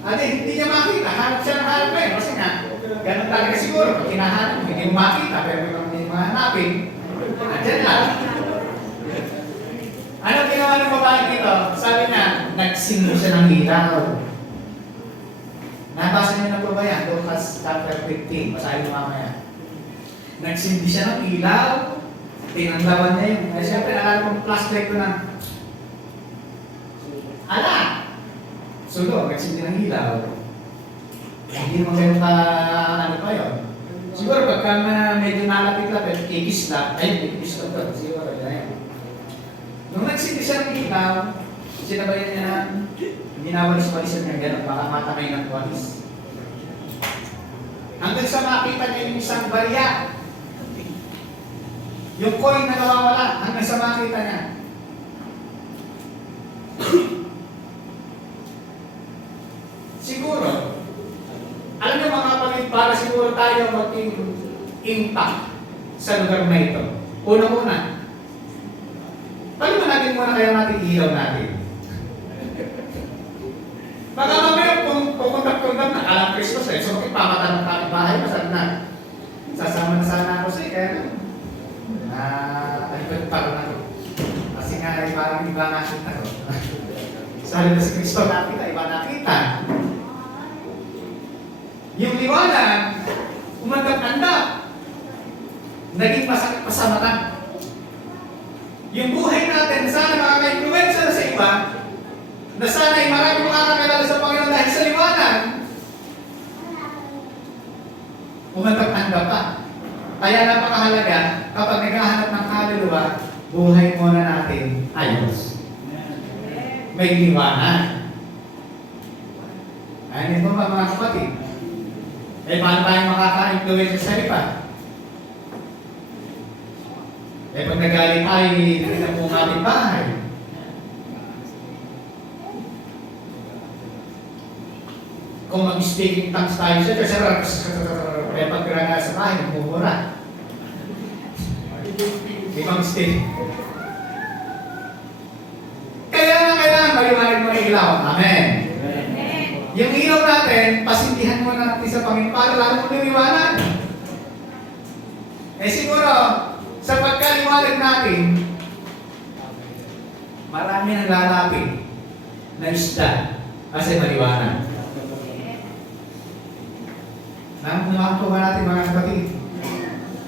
Ate, hindi niya makita. Hanap siya ng hanap na yun. Kasi nga, ganun talaga siguro. Pag hinahanap mo, hindi mo makita. Pero kung hindi mo hanapin, andyan lang. Ano ginawa ng babae dito? Sabi niya, nagsindi siya ng ilaw. Nabasa niyo na po ba yan? Lucas chapter 15. Basahin mo mamaya. Nagsindi siya ng ilaw. Tinanggawan niya yun. Kasi siyempre, alam kong flashlight ko na. Ala! Sulo, nagsindi ng ilaw. Hindi mo ganun pa, ano pa yun. Siguro pagka medyo nalapit-lapit, ikis lang. Ayun, ikis lang to. Siguro, yun. Nung nagsindi siya ng ilaw, sinabayan niya na ginawalis-walisan niya gano'n, baka matamay ng walis. Hanggang sa makita niya yung isang barya. Yung coin na nawawala, hanggang sa makita niya. Siguro, alam niyo mga kapatid, para siguro tayo maging impact sa lugar na ito. Una-una, paliwanagin muna kaya natin ilaw natin. Baka mamaya kung pupunta-punta na alam Christmas so makipamatanong tayo bahay, masal na. Sasama na sana ako sa'yo, kaya alipad pa rin ako. Kasi nga, parang iba nakita ko. Sabi na si Kristo nakita, iba nakita. Yung liwanag, umandap-andap. Naging masakit pa sa mata. Yung buhay natin, sana makaka-influensya na sa iba, na sana ay marami makakakilala sa Panginoon dahil sa liwanag, umandap-andap pa. Kaya napakahalaga, kapag naghahanap ng kaluluwa, buhay muna natin ayos. May liwanag. Ayun ito ba mga kapatid? Eh, paano tayo makaka-influensya sa iba? Eh, pag nagaling tayo, hindi na po ang ating bahay. Kung mag-speaking tongues tayo siya, kaya pagkiraga sa bahay, nagmumura. Di mag-speak. Kaya nga kailangan maliwanag mo ng ilaw. Amen. Yung ilaw natin, pasindihan mo na natin sa Panginoon para lalo mo liwanag. Siguro, sa pagkaliwanag natin, marami nang lalapit na isda kasi maliwanag. Naman po ba natin mga kapatid?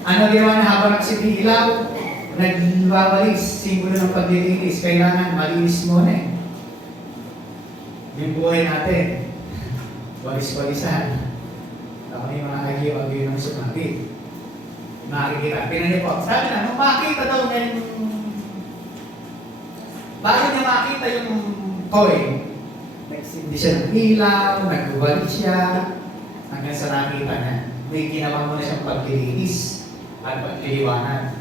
Ano ginawa na habang nagsindi ilaw? Nagwawalis, simbolo ng paglilinis. Kailangan malinis muna eh. Yung buhay natin, walis-walisan. Ako yung mga agiw-agiw ng sumati. Makikita. Pinanay po. Sabi na, nung makita daw niya yung... Bago niya makita yung coin, nagsindi siya ng ilaw, nagwawalis siya, hanggang sa nakita niya. May ginawa mo na siyang paglilinis at pagliliwanag.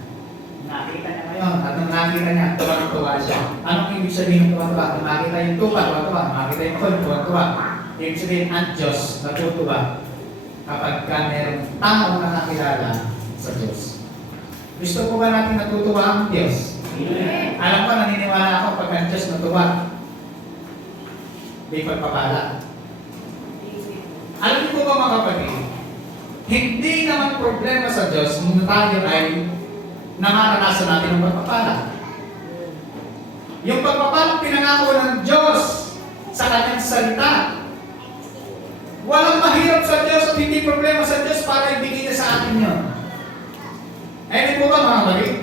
Nakita niya ngayon, at nung nakita niya, tuwang-tuwa siya. Anong ibig sabihin ng tuwang-tuwa? Kung makita yung tuwa, tuwang-tuwa. Makita yung coin, tuwang-tuwa. Ibig sabihin, ang Diyos natutuwa kapag ka merong tao na nakilala sa Diyos. Gusto po ba natin natutuwa ang Diyos? Yeah. Alam ko, naniniwala ako pag ang Diyos natuwa. May pagpapala. Alam niyo po ba mga kapatid, hindi naman problema sa Diyos kung tayo ay namaranasan natin ang pagpapala. Yung pagpapala pinangako ng Diyos sa kanyang salita. Walang mahirap sa Diyos at hindi problema sa Diyos para ibigay niya sa atin yun. Ayun po ba mga kapatid?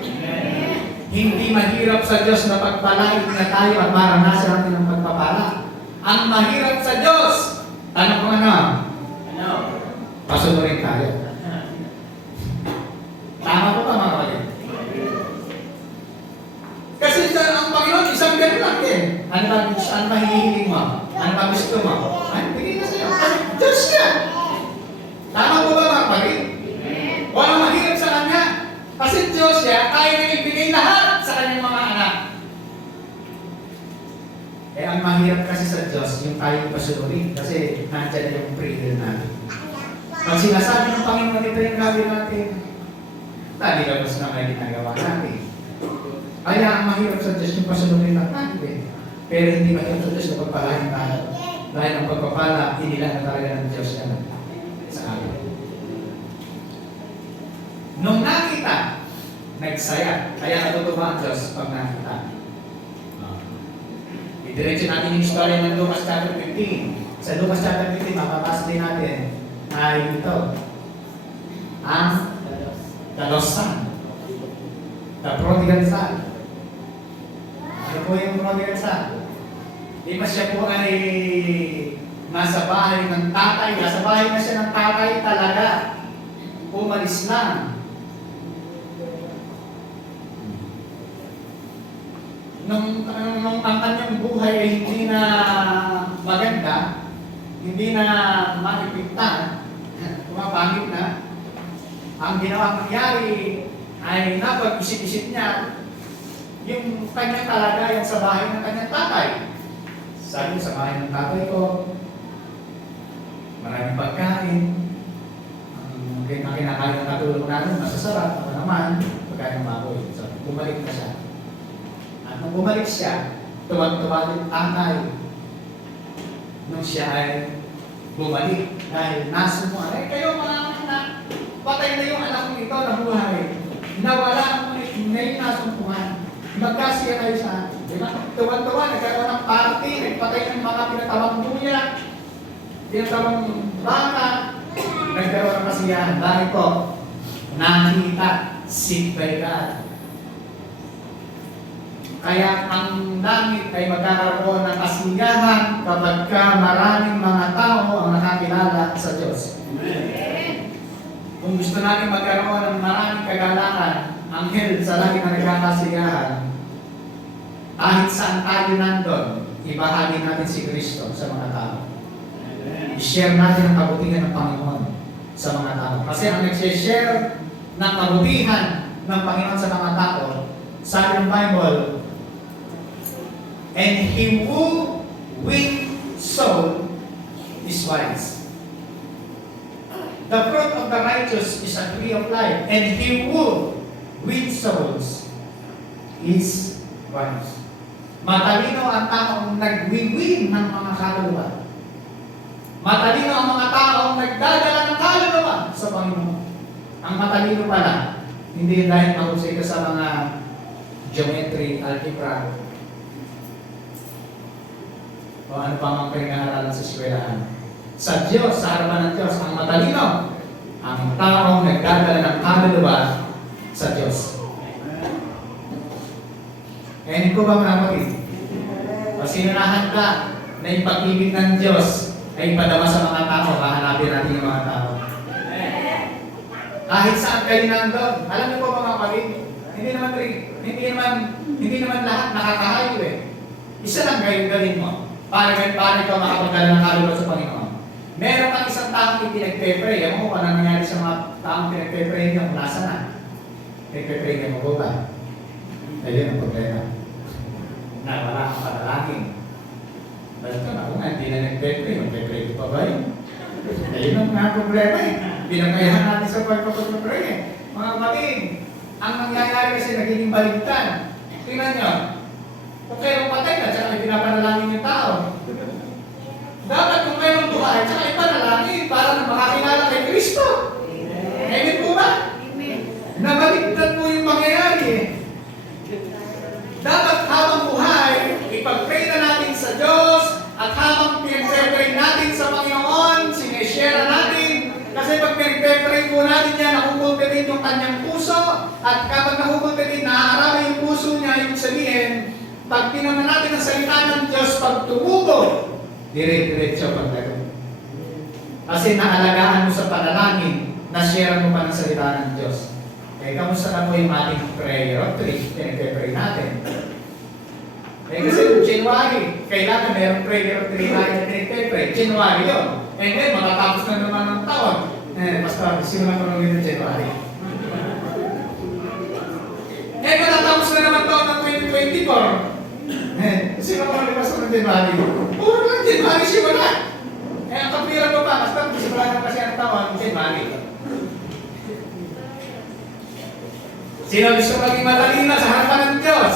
Hindi mahirap sa Diyos na pagpalain na tayo at maranasan natin ang pagpapala. Ang mahirap sa Diyos, tanong ko ano? Pasunurin tayo. Tama po ba mga kapatid? Kasi ang Panginoon, isang ganun lang din. Ano ba hinihiling mo? Ano ba gusto mo? Ay, bigay na sa'yo. Kasi Diyos siya. Tama po ba mga kapatid? Walang mahirap sa Kanya. Kasi Diyos siya, kaya na ibigay lahat sa Kanyang mga anak. Ang mahirap kasi sa Diyos, yung tayo pasunurin. Kasi nandyan yung prayer natin. Pag sinasabi ng Panginoon, ito yung gawin natin, talilabas na may ginagawa natin. Kaya ang mahirap sa Diyos yung pasunurin natin. Pero hindi mahirap sa Diyos yung pagpalahin tayo. Dahil ang pagpapala, inilan na talaga ng Diyos yan sa atin. Nung nakita, nagsaya. Kaya natutuwa ang Diyos pag nakita. Idiretso natin yung istorya ng Lucas chapter 15. Sa Lucas chapter 15, mapapasa din natin ay ito. Ang the lost son. The prodigal son. Ano po yung prodigal son? Di ba siya po ay nasa bahay ng tatay? Nasa bahay na siya ng tatay talaga. Umalis lang. Nung ang kanyang buhay ay hindi na maganda, hindi na maipinta, pumapangit na, ang ginawang nangyari ay napag-isip-isip niya yung kanyang kalagayan sa bahay ng kanyang tatay. Sabi sa bahay ng tatay ko, maraming pagkain, ang kinakain ng katulong natin, masasarap, ako naman, pagkain ng baboy. So, bumalik na siya. At nung bumalik siya, tuwag-tuwag yung tatay nung siya ay bumalik. Dahil nasumuhan, kayo mga anak, patay na yung anak mo ito na buhay. Nawala ang ngayon nasumuhan. Magkasiya kayo sa atin. Diba? Tuwan-tuwa, nagkaroon ng party, nagpatay ng mga pinatawang buya, pinatawang baka, nagkaroon ng kasiyahan. Dahil po, nakita, sick by God. Kaya ang langit ay magkakaroon ng kasiyahan kapag ka maraming mga tao ang nakakilala sa Diyos. Amen. Kung gusto natin magkaroon ng maraming kagalakan, anghel sa langit na nagkakasiyahan, kahit saan tayo nandun, ibahagi natin si Kristo sa mga tao. I-share natin ang kabutihan ng Panginoon sa mga tao. Kasi ang nag-share ng kabutihan ng Panginoon sa mga tao, sabi ng Bible, and he who win soul is wise. The fruit of the righteous is a tree of life, and he who wins souls is wise. Matalino ang taong nag-win-win ng mga kaluluwa. Matalino ang mga taong nagdadala ng kaluluwa sa Panginoon. Ang matalino pala, hindi dahil mahusay ka sa mga geometry, algebra, o ano pa mang pinag-aaralan sa eskwelahan. Sa Diyos, sa harapan ng Diyos, ang matalino, ang taong nagdadala ng kaluluwa sa Diyos. Kaya hindi ko ba manapagin? O sino na handa na yung pag-ibig ng Diyos ay ipadama sa mga tao, hahanapin natin yung mga tao. Kahit saan kayo nandun, alam niyo po mga kapatid, hindi naman lahat nakakahayo eh. Isa lang kayo gawin mo, para ikaw makapagdala ng kaluluwa sa Panginoon. Meron kang isang taong pinagpe-pray, ewan ko kung ano nangyari sa mga taong pinagpe-pray niyo, kung nasa na. Pinagpe-pray niyo mo ba? Ayun ang problema. Na wala kang panalangin. Basta ako nga, hindi na nagpe-pray. Magpe-pray ko pa ba yun? Ayun ang mga problema eh. Pinagayahan natin sa pagpapag-pray eh. Mga kapatid, ang nangyayari kasi nagiging baligtad. Tingnan nyo, kung kayong patay na, tsaka pinapanalangin yung tao. Dapat kung kayong buhay, tsaka ipanalangin para na makakilala kay Kristo. Amen po ba? Nabaligtad po yung mangyayari eh. Dapat habang buhay, ipag-pray na natin sa Diyos at habang pinag-pray natin sa Panginoon, sineshare natin. Kasi pag pinag-pray po natin yan, nakukultivate yung kanyang puso at kapag nakukultivate, naaarami yung puso niya, yung sabihin, pag tinaman natin ang salita ng Diyos, pag tumubo, dire-diretso pagdating. Kasi naalagaan mo sa panalangin, na-share mo pa ng salita ng Diyos. Eh, kamusta na po yung ating prayer of three? Pinag-pray natin. Eh, kasi January, kailangan mayroong prayer of three tayo na pinag-pray. January yun. And then, makatapos na naman ng taon. Eh, basta, simulan ko lang yun ng January. Eh, matatapos na naman taon ng 2024. Eh, simulan ko lang lipas ng January. Puro lang January, simula. Eh, ang kapiran ko pa, basta, simulan na kasi ang taon, January. Sino gusto maging matalino sa harapan ng Diyos?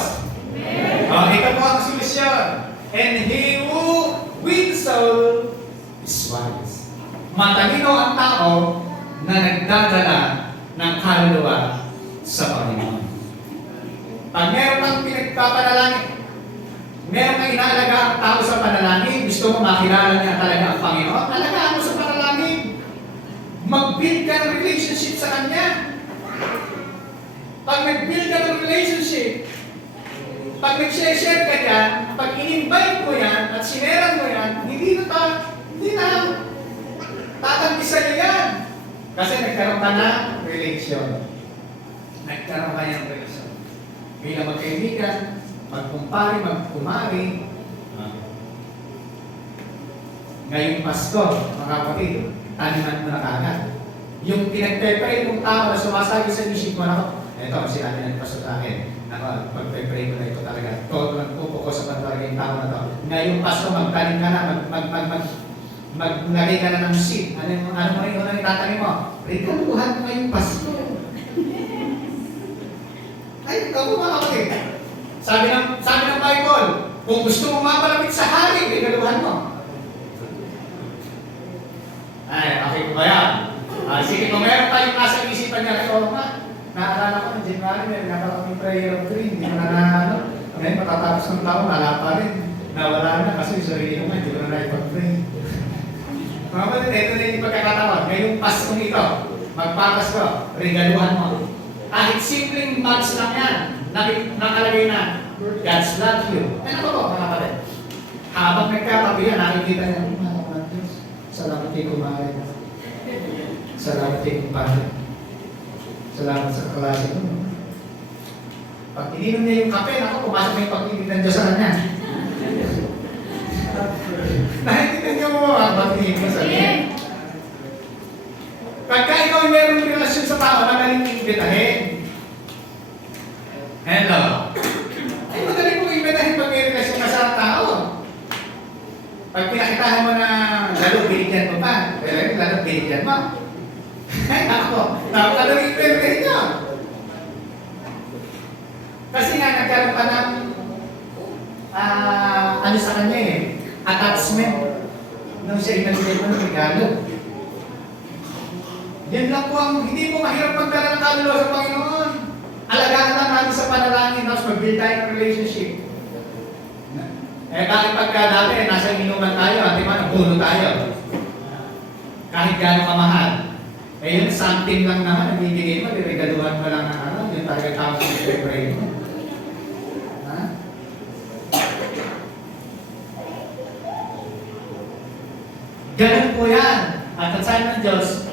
Ito po ang solusyon. And he who wins soul is wise. Matalino ang tao na nagdadala ng kaluluwa sa Panginoon. Pag meron kang pinagpapanalangin, meron kang inaalaga ang tao sa panalangin, gusto mo makilala niya talaga ang Panginoon, alagaan mo sa panalangin. Mag-build ka ng relationship sa Kanya. Pag nag-build ka ng relationship, pag nag-share ka yan, pag in-invite mo yan at sineran mo yan, hindi na tatanggi sa'yo yan. Kasi nagkaroon ka ng relation. Nagkaroon ka ng relation. Bilang magkaibigan, magkumpari, magkumari. Ngayong Pasko, mga kapatid, taniman mo na kagad. Yung pinagpe-pray mong tao na sumasabi sa isip mo, ito, sinabi ng pastor sa akin, pag-pray ko na ito talaga. Todo lang po ko sa talaga yung tao na ito. Ngayong Pasko, magtanim ka na, maglagay ka na ng seed. Ano mo rin yung itatanim mo? Regaluhan mo ngayong Pasko. Ay, ito po mga kapatid. Sabi ng Bible, kung gusto mo mapalapit sa hari, regaluhan mo. Ay, okay ko ba yan? Sige, kung meron tayong nasa isipan niya, oo nga. Naaalala ko ng January, may nakakaming prayer of three, hindi ko na ngayon matatapos ng taon, wala pa rin. Nawala na kasi yung sarili ko nga, hindi ko na naipag-pray. Mga kapatid, ito na yung pagkakataon. Ngayong Paskong ito, magpapasko, regaluhan mo. Kahit simpleng mugs lang yan, nakalagay na, God's love you. Ano po, mga kapatid? Habang nagkatabi yan, nakikita niya, mga kapatid, salamat kayo kumain. Salamat kayo kumain. Salamat sa klase ko. Pag ininom niya yung kape, ako pumasok na yung pag-ibig ng Diyos sa kanya. Nahintinan niyo mo ang pag-ibig mo sa kanya. Pagka ikaw ay mayroong relasyon sa tao, magaling iimbitahin. Hello. Ay, magaling mong iimbitahin pag may relasyon ka sa tao. Pag pinakitahan mo na lalo binigyan mo pa. Pero yung lahat binigyan mo. Ay, ako. Tapos ano yung pinagay niyo? Kasi nga, nagkaroon ka ng ano sa kanya eh, attachment. Nung siya inalagay mo ng regalo. Yan lang po ang, hindi po mahirap magdala ng kaluluwa sa Panginoon. Alagaan lang natin sa panalangin, tapos mag-build tayo ng relationship. Eh bakit pagka dati, nasa inuman tayo, at diba, nagpuno tayo. Kahit gano'ng kamahal. Eh yun, something lang naman, nabibigay mo, regaluhan mo lang ng ano, yung talagang tao sa pray mo. Ha? Ganun po yan. At ang sabi ng Diyos,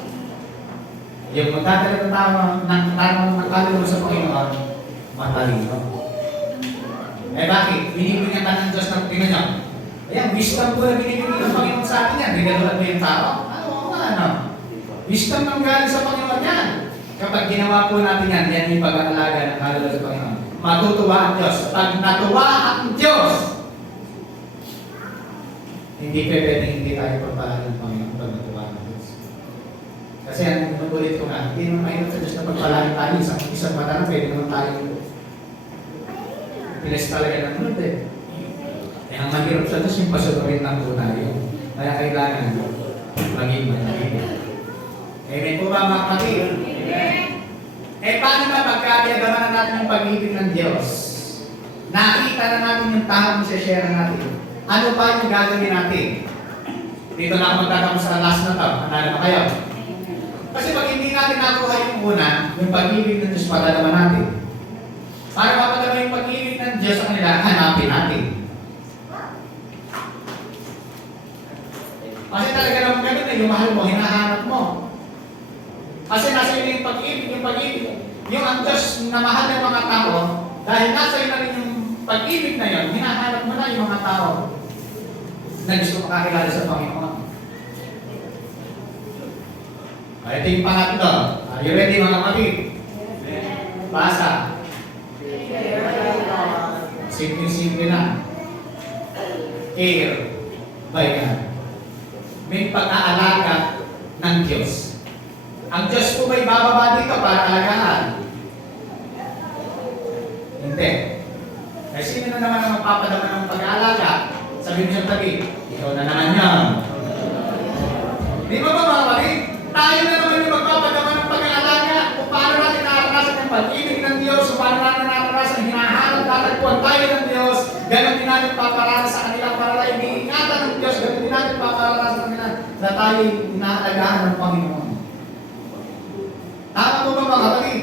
yung magdadala ng tamang kaluluwa sa Panginoon, matalino. Eh bakit? Binibigyan ka ng Diyos ng tingnan niyo. Ayan, wisdom po na binibigyan ng Panginoon sa atin yan. Regaluhan mo yung tao. Ano? Wisdom ng galing sa Panginoon yan. Kapag ginawa po natin yan, yan yung pag-aalaga ng kaluluwa sa Panginoon. Matutuwa ang Diyos. Pag natuwa ang Diyos, hindi pwede hindi tayo pagpalaan ng Panginoon pag natuwa ang Diyos. Kasi ang nagulit ko nga, hindi naman mahirap sa Diyos na pagpalaan tayo. Isang mata na pwede naman tayo pilis talaga ng mundo eh. Ang mahirap sa Diyos yung pasunurin lang po tayo. Kaya kailangan maging manahimik. Amen po ba mga kapatid? Eh paano ba pagkakiyagaman natin yung pag-ibig ng Diyos? Nakita na natin yung taong share natin. Ano pa yung gagawin natin? Dito na ako magtatapos sa last na to. Ano ba kayo? Kasi pag hindi natin nakuha yung una, yung pag-ibig ng Diyos, padalaman natin. Para mapadala yung pag-ibig ng Diyos sa kanila, hanapin natin. Kasi talaga naman ganun na yung mahal mo, hinahanap mo. Kasi nasa iyo yung pag-ibig. Yung ang Diyos na mahal ng mga tao, dahil nasa iyo na rin yung pag-ibig na yun, hinahanap mo na yung mga tao na gusto makakilala sa Panginoon. Ito yung pangatlo. Are you ready mga kapatid? Basa. Simple-simple na. Care by God. May pag-aalaga ng Diyos. Ang Diyos po may bababa dito para alagaan. Hindi. Kasi sino na naman ang magpapadama ng pag-aalaga? Sabi mo siya tabi, ikaw na naman yan. Di ba ba mga kapatid? Tayo na naman yung magpapadama ng pag-aalaga kung paano natin naranasan ng pag-ibig ng Diyos, kung paano natin naranasan hinahanap tatagpuan tayo ng Diyos, ganun din natin paparana sa kanila para tayo iniingatan ng Diyos, ganun din natin paparana sa kanila na tayo inaalagaan ng Panginoon. Tama po ba mga kapatid?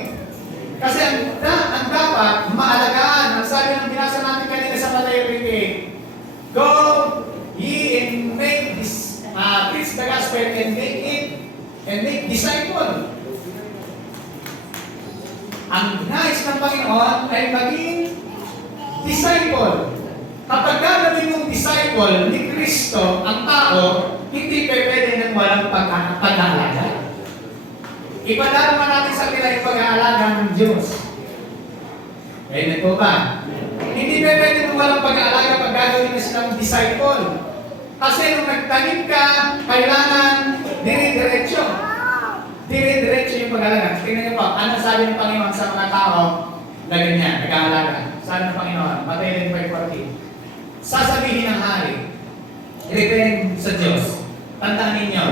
Kasi ang dapat maalagaan, ang sabi ng binasa natin kanina sa Matthew 28, go ye and make this, preach the gospel and make disciple. Ang nais ng Panginoon ay maging disciple. Kapag gagawin mong disciple ni Kristo, ang tao, hindi pwede nang walang pag-aalaga. Ipadama natin sa kanila yung pag-aalaga ng Diyos. Amen po ba? Hindi pwede nang walang pag-aalaga pag gagawin na silang disciple. Kasi nung nagtanim ka, kailangan dire-diretso. Dire-diretso yung pag-aalaga. Tingnan niyo po, ano sabi ng Panginoon sa mga tao na ganyan, nag-aalaga? Sabi ng Panginoon, Matthew 5:14, sasabihin ng hari, referring sa Diyos, tandaan ninyo,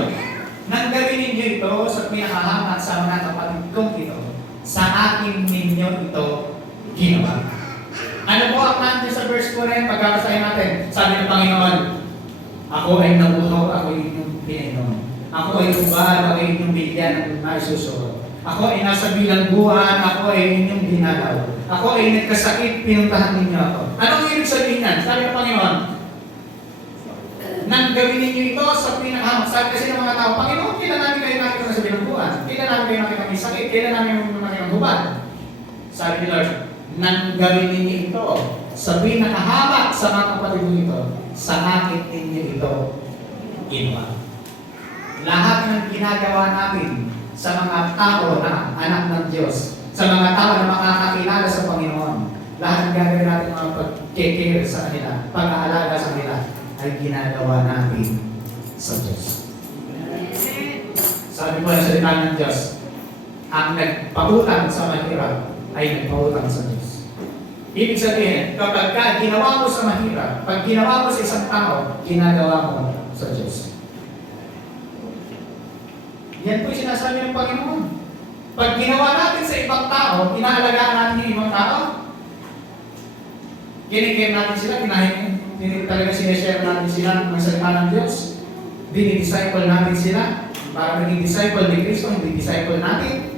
nang gawin ninyo ito sa pinakahamat sa mga kapatid kong ito, sa akin ninyo ito ginawa. Ano po ang nandun sa verse 4 rin, pagkabasahin natin, sabi ng Panginoon, ako ay nabuto, ako ay inyong pinainom. Ako ay ubad, ako ay inyong bigyan ng naisusunod. Ako ay nasa bilangguan, ako ay inyong dinalaw. Ako ay nagkasakit, pinuntahan ninyo ako. Anong ibig sabihin yan? Sabi ng Panginoon, nang gawin ninyo ito sa pinakahamak. Sabi kasi ng mga tao, Panginoon, kailan namin kayo nakita sa bilangguan? Kailan namin kayo nakita may sakit? Kailan namin nakita ng hubad? Sabi ni Lord, nang gawin ninyo ito sa pinakahamak sa mga kapatid mo ito, sa akin ninyo ito ginawa. Lahat ng ginagawa natin sa mga tao na anak ng Diyos, sa mga tao na makakakilala sa Panginoon, lahat ng gagawin natin mga pag-care sa kanila, pag-aalaga sa kanila, ay ginagawa natin sa Diyos. Sabi po ng salita ng Diyos, ang nagpautang sa mahirap ay nagpautang sa Diyos. Ibig sabihin, kapag ginawa mo sa mahirap, pag ginawa mo sa isang tao, ginagawa mo sa Diyos. Yan po yung sinasabi ng Panginoon. Pag ginawa natin sa ibang tao, inaalagaan natin yung ibang tao, kinikip natin sila, talaga sinishare natin sila ng salita ng Diyos, dinidisciple natin sila, para maging disciple ni Kristo, hindi disciple natin.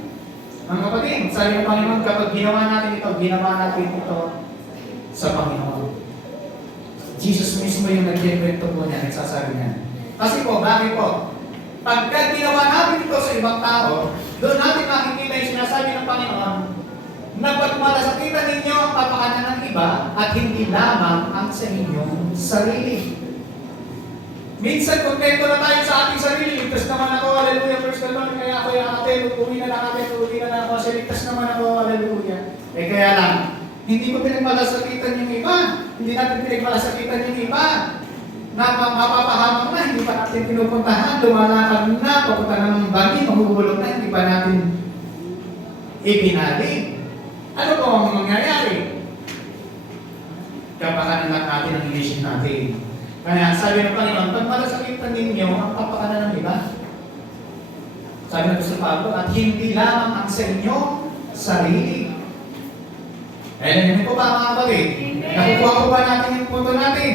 Mga kapatid, sabi ng Panginoon, kapag ginawa natin ito sa Panginoon. Jesus mismo yung nag-kwento po niya, nagsasabi niya. Kasi po, bakit po? Pagka ginawa natin ito sa ibang tao, doon natin makikita yung sinasabi ng Panginoon na pag malasakitan ninyo ang papakanan ng iba at hindi lamang ang sa inyong sarili. Minsan, kontento na tayo sa ating sarili. Ligtas naman ako, hallelujah, praise the Lord. Kaya ako yung ate, uwi na lang ako. Kasi ligtas naman ako, hallelujah. Kaya lang, hindi ko pinagmalasakitan yung iba. Hindi natin pinagmalasakitan yung iba. Mapapahamak na, hindi pa natin pinupuntahan, lumalakad na, papunta na ng bagi, mahuhulog na, hindi pa natin ibinali. Ano po ang mangyayari? Kapakanan lang natin ang inisip natin. Kaya sabi ng Panginoon, pag malasakitan ninyo ang kapakanan ng iba, sabi ng Apostol Pablo, at hindi lamang ang sa inyong sarili. Ayan po ba mga kapatid? Nakukuha ko ba natin yung punto natin?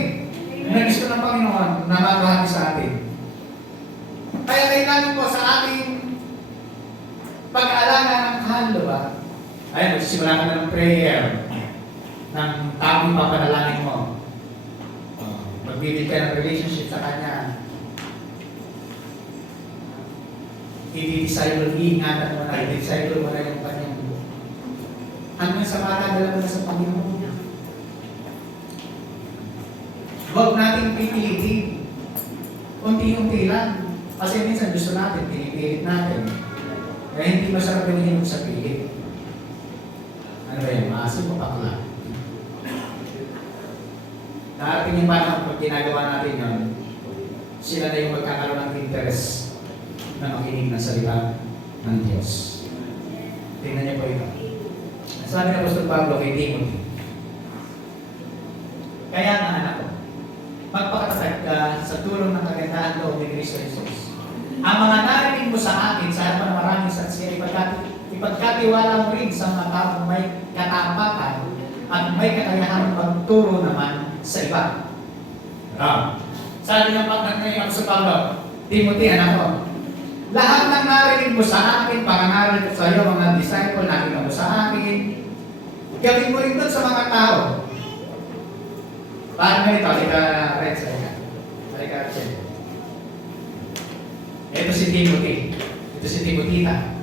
Na gusto ng Panginoon na mabahagi sa atin. Kaya kailangan po sa ating pag-aalaga ng kaluluwa, ay magsisimula ka na ng prayer ng tamang papanalangin mo. Magbibig ka ng relationship sa Kanya. I-disciple, iingatan mo na, i-disciple mo na yung Kanyang hanggang sa matadala mo na sa Panginoon. Huwag natin pipilitin. Unti-unti lang. Kasi minsan gusto natin, pinipilit natin. Kaya hindi masarap yung hinog sa pilit. Ano ba yan? Maasim o pakla? Darating yung panahon pag ginagawa natin yun, sila na yung magkakaroon ng interest na makinig ng salita ng Diyos. Tingnan niyo po ito. Sabi ng Apostol Pablo kay Timothy, kaya nga anak ko, magpakatatag ka sa tulong ng kagandahan loob ni Kristo Jesus. Ang mga narinig mo sa akin sa harapan ng maraming saksi, ipagkatiwala mo rin sa mga taong may katapatan at may kakayahan magturo naman sa iba. Sabi ng pagkakayang sa Pablo, Timothy, anak ko, lahat ng narinig mo sa akin, pangangaral ko sa iyo, mga disciple, nakita mo sa akin, gawin mo rin doon sa mga tao. Paano ganito? Halika, Red, halika, Red. Ito si Timothy. Ito si Timotita.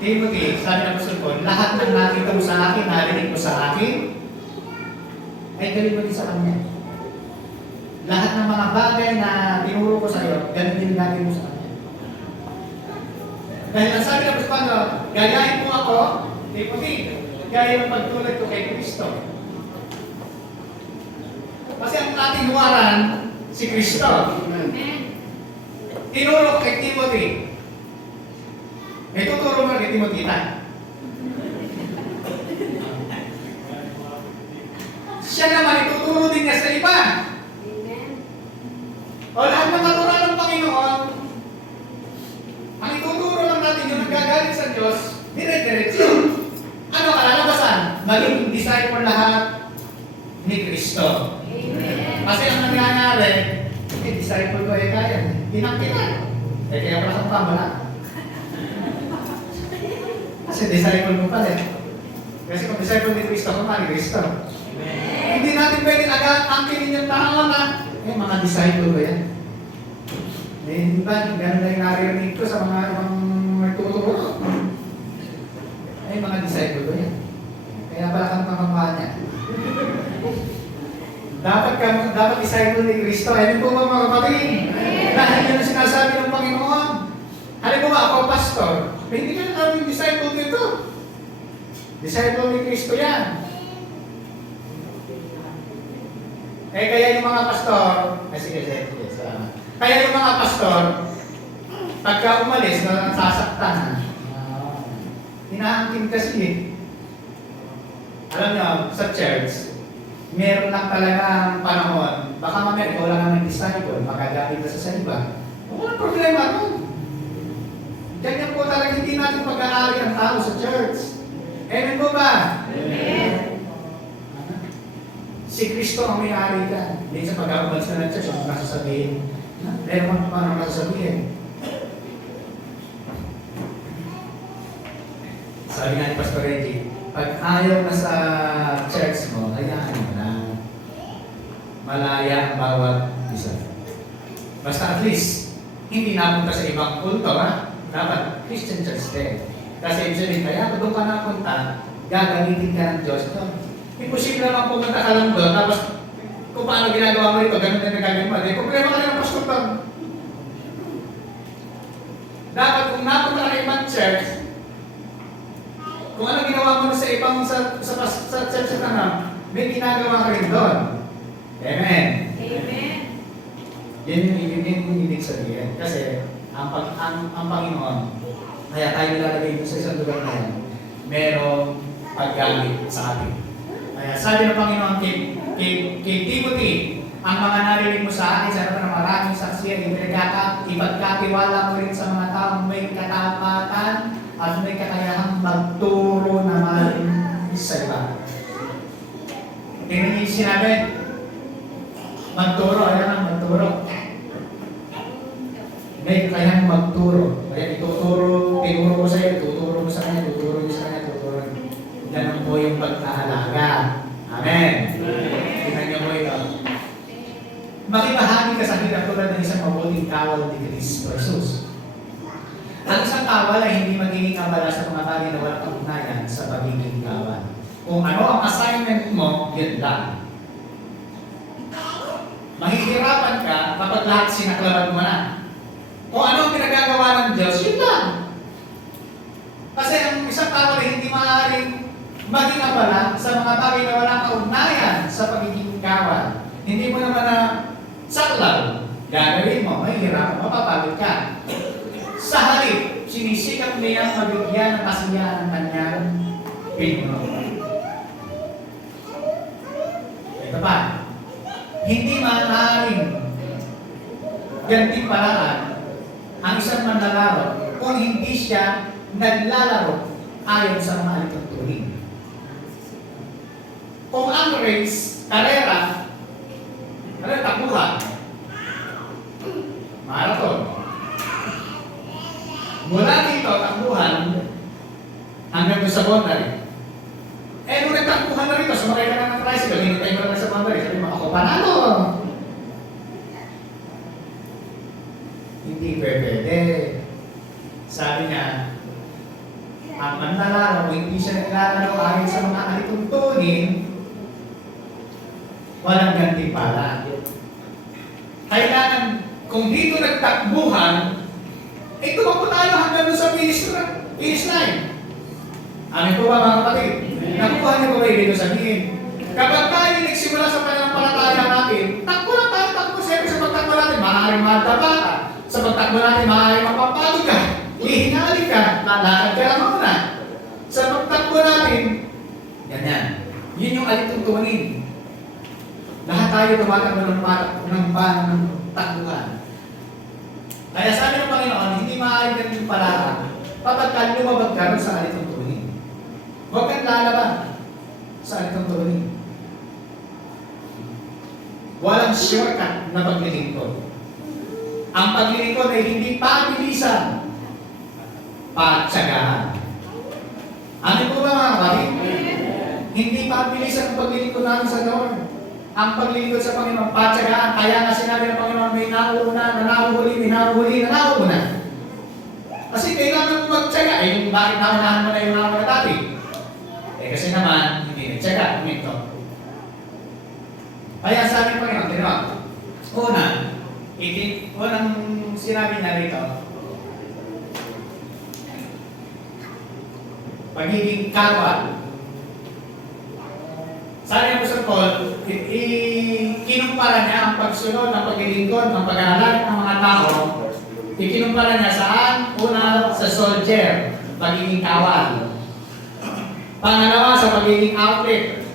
Timothy, sabi ng Apostol Paul, lahat ng nakita mo sa akin, narinig mo sa akin, ay gawin mo din sa kanya. Lahat ng mga bagay na tinuro ko sa iyo, ganun din gagawin mo sa kanya. Dahil ang sabi ng Apostol Paul, gayahin mo ako, Timothy, gaya ng pagtulad ko kay Kristo. Kasi ang ating huwaran, si Kristo. Tinuro ko kay Timothy. May tuturo mo kay Timothy na. Siya naman, ituturo din niya sa iba. O lahat ng katuruan ng Panginoon, ang ituturo lang natin yung nagagaling sa Diyos, dire-diretso. Ano kalalabasan? Maging disciple lahat ni Kristo. Amen. Kasi ang nangyayari, disciple ko kaya, pinangkinan. Kaya pala sa pamala. Kasi disciple mo pala eh. Kasi kung disciple ni Kristo, kung ni Kristo. Hindi natin pwedeng angkinin yung tao na, mga disciple ko yan. Hindi ba, gano'n na yung narinig ko sa mga ibang magtuturo. Mga disciple ko yan. Kaya pala kang pangkamukha niya. Dapat disciple ni Kristo. Ano po ba mga kapatid? Dahil yun ang sinasabi ng Panginoon. Alam mo ba, ako pastor, hindi ka na yung disciple dito. Disciple ni Kristo yan. Kaya yung mga pastor, sige, salamat. Kaya yung mga pastor, pagka umalis, nasasaktan na. Inaangkin kasi eh. Alam nyo, sa church, meron lang talagang panahon, baka mamaya ikaw lang ang disciple, magagamit ka sa iba. Walang problema nun. Ganyan po talaga hindi natin pag-aari ang tao sa church. Amen po ba? Amen. Si Kristo ang may-ari ka. Hindi sa pag-aabas na ng church, ang masasabihin. Meron pa ang masasabihin. Sabi nga ni Pastor Reggie, pag ayaw na sa church mo, hayaan mo na. Malaya ang bawat isa. Basta at least, hindi napunta sa ibang kulto, ha? Dapat Christian church din. Kasi ibig kaya kung doon ka napunta, gagamitin ka ng Diyos doon. Imposible naman pumunta ka lang doon, tapos kung paano ginagawa mo rito, ganun din nagagawin mo. May problema ka rin ang pastor doon. Dapat kung napunta ka ng ibang church, kung ano ginawa mo sa ibang sa church na may ginagawa ka rin doon. Amen. Amen. Yan yung ibig sabihin. Kasi ang Panginoon, kaya tayo nilalagay dito sa isang lugar na yan, merong paggamit sa atin. Kaya sabi ng Panginoon kay Timothy, ang mga narinig mo sa akin, sa na maraming saksiyan, ipagkatiwala mo rin sa mga taong may katapatan at may kakayahang magturo naman sa iba. Tingnan niyo yung sinabi, magturo, ayan ang magturo. May kayang magturo. Kaya tinuro ko sa iyo, tuturo mo sa kanya, tuturo mo sa kanya, tuturo. Ganun po yung pagkahalaga. Amen. Tingnan niyo po ito. Makibahagi ka sa hirap tulad ng isang mabuting kawal ni Kristo Jesus. Ang isang kawal ay hindi magiging abala sa mga bagay na walang kaugnayan sa pagiging kawal. Kung ano ang assignment mo, yun lang. Mahihirapan ka kapag lahat sinaklaban mo na. Kung ano ang pinagagawa ng Diyos, yun lang. Kasi ang isang tao ay hindi maaaring maging abala sa mga bagay na walang kaugnayan sa pagiging kawal. Hindi mo naman na saklaw, gagawin mo, mahihirapan, mapapagod ka. Sa halip, sinisikap niyang mabigyan ng kasiyahan ng kanyang pinuno. Ito pa, hindi maaaring gantimpalaan ang isang manlalaro kung hindi siya naglalaro ayon sa mga alituntunin. Kung ang race, karera, takbuhan, marathon, mula dito, takbuhan, hanggang sa boundary. Nung nagtakbuhan na rito, sumakay ka na ng tricycle, hinintay mo na sa boundary, sabi mo, ako panalo! Hindi pwede. Sabi niya, ang manlalaro, kung hindi siya naglalaro ayon sa mga alituntunin, walang gantimpala. Kailangan, kung dito nagtakbuhan, tumakbo tayo hanggang sa finish line. Ano po ba mga kapatid? Nakuha niyo ba dito sabihin? Kapag tayo nagsimula sa pananampalataya natin, takbo lang tayo, takbo. Siyempre sa pagtakbo natin, maaaring mataba ka. Sa pagtakbo natin, maaaring mapapagod ka. Hihingali ka, lalakad ka lang muna. Sa pagtakbo natin, ganyan. Yun yung alituntunin. Lahat tayo tumatakbo ng takbuhan. Kaya sabi ng Panginoon, hindi maaaring ganun pala kapag ka lumabag ka sa alituntunin. Huwag kang lalaban sa alituntunin. Walang shortcut na paglilingkod. Ang paglilingkod ay hindi pabilisan, patsagaan. Ano po ba mga kapatid? Hindi pabilisan ang paglilingkod namin sa Lord. Ang paglilingkod sa Panginoon, patsagaan. Kaya nga sinabi ng Panginoon, may nauna, nahuhuli, nauna. Kasi kailangan mo magtsaga. Yung bakit naunahan mo na yung nauna dati? Kasi naman, hindi nagtsaga. Ito. Kaya sabi ng Panginoon, unang sinabi niya rito, pagiging kawal. Sabi ng Apostol Paul, kinumpara ikinumpara niya ang pagsunod, ang paglilingkod, ang pag-aaral ng mga tao. Ikinumpara niya saan? Una, sa soldier, pagiging kawal. Pangalawa, sa pagiging athlete.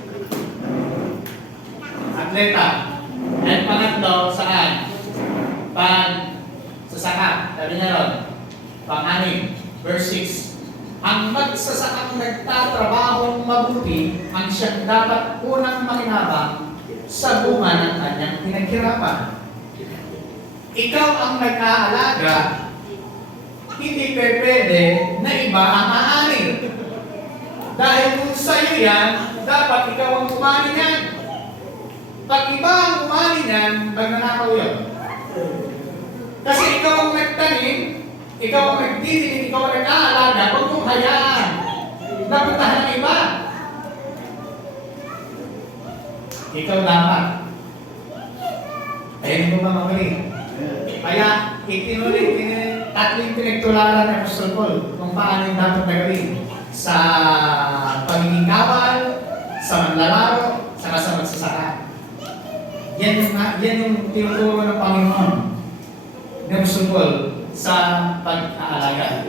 Atleta. At pangatlo, saan? Sasaka. Sabi niya ron. Pang-anim, verse 6. Ang magsasakang nagtatrabahong mabuti ang siyang dapat unang makinabang sa bunga ng kanyang pinaghirapan. Ikaw ang nag-aalaga, hindi pwede na iba ang aani. Dahil kung sa'yo yan, dapat ikaw ang umani niyan. Pag iba ang umani niyan, magnanakaw yun. Kasi ikaw ang nagtanim, ikaw ang nagdidilig, ikaw ang nag-aalaga, huwag mong hayaan. Napuntahan ng iba. Ikaw dapat. Ayun mo ba magaling? Kaya itinuloy, tatlong pinagtularan ng Apostol Paul kung paano yung dapat nagawin sa pagiging kawal, sa manlalaro, saka sa magsasaka. Yan yung tinuturo ng Panginoon ng Apostol Paul sa pag-aalaga.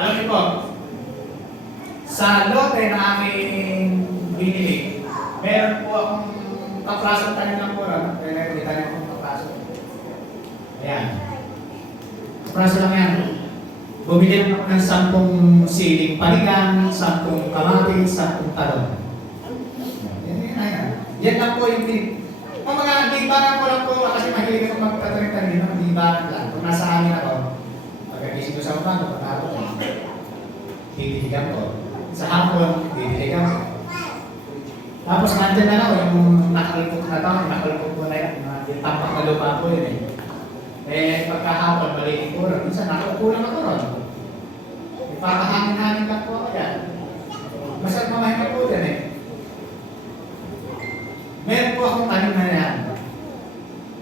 Alam niyo po, sa lote na aming binili, meron po akong kaprasong tanim ng mura. Kaya tanim akong kapraso. Ayan. Kapraso lang yan. Bumili lang ako ng 10 siling panigang, 10 kamatis, 10 talong. Yan lang po yung tip. Kung mga dibaran ko lang po, kasi mahilig ako magtatanim-tanim ng dibaran lang. Kung nasa amin ako, pagkagising ko sa umaga, pagkakapon, didiligan ko. Sa hapon, didiligan ko. Tapos nandyan na ako, yung nakalipot na tao, nakalipot ko na yan, yung tampak na lupa po yun eh. Eh, pagkahapon, maliit ko rin. Minsan, nakaupo lang ako ron. Ipapahangin-hangin lang po ako yan. Masarap mamahinga po yan eh. Meron po akong tanim na yan.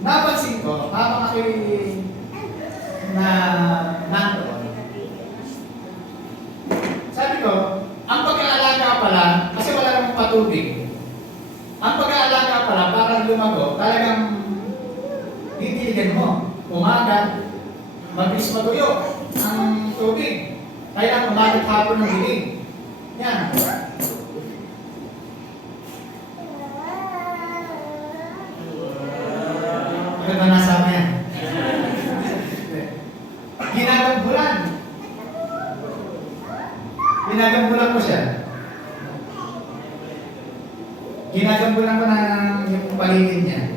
Napansin ko, habang ako'y nandoon, sabi ko, ang pag-aalaga pala, kasi wala namang patubig, ang pag-aalaga pala, parang lumago, talagang titiligan mo. Umaga, mabilis matuyo ang tubig. Kaya umaga hapon ng dilig. Yan. Ano ba nasama yan? Ginagambulan. Ginagambulan ko siya. Ginagambulan ko na yung paligid niya.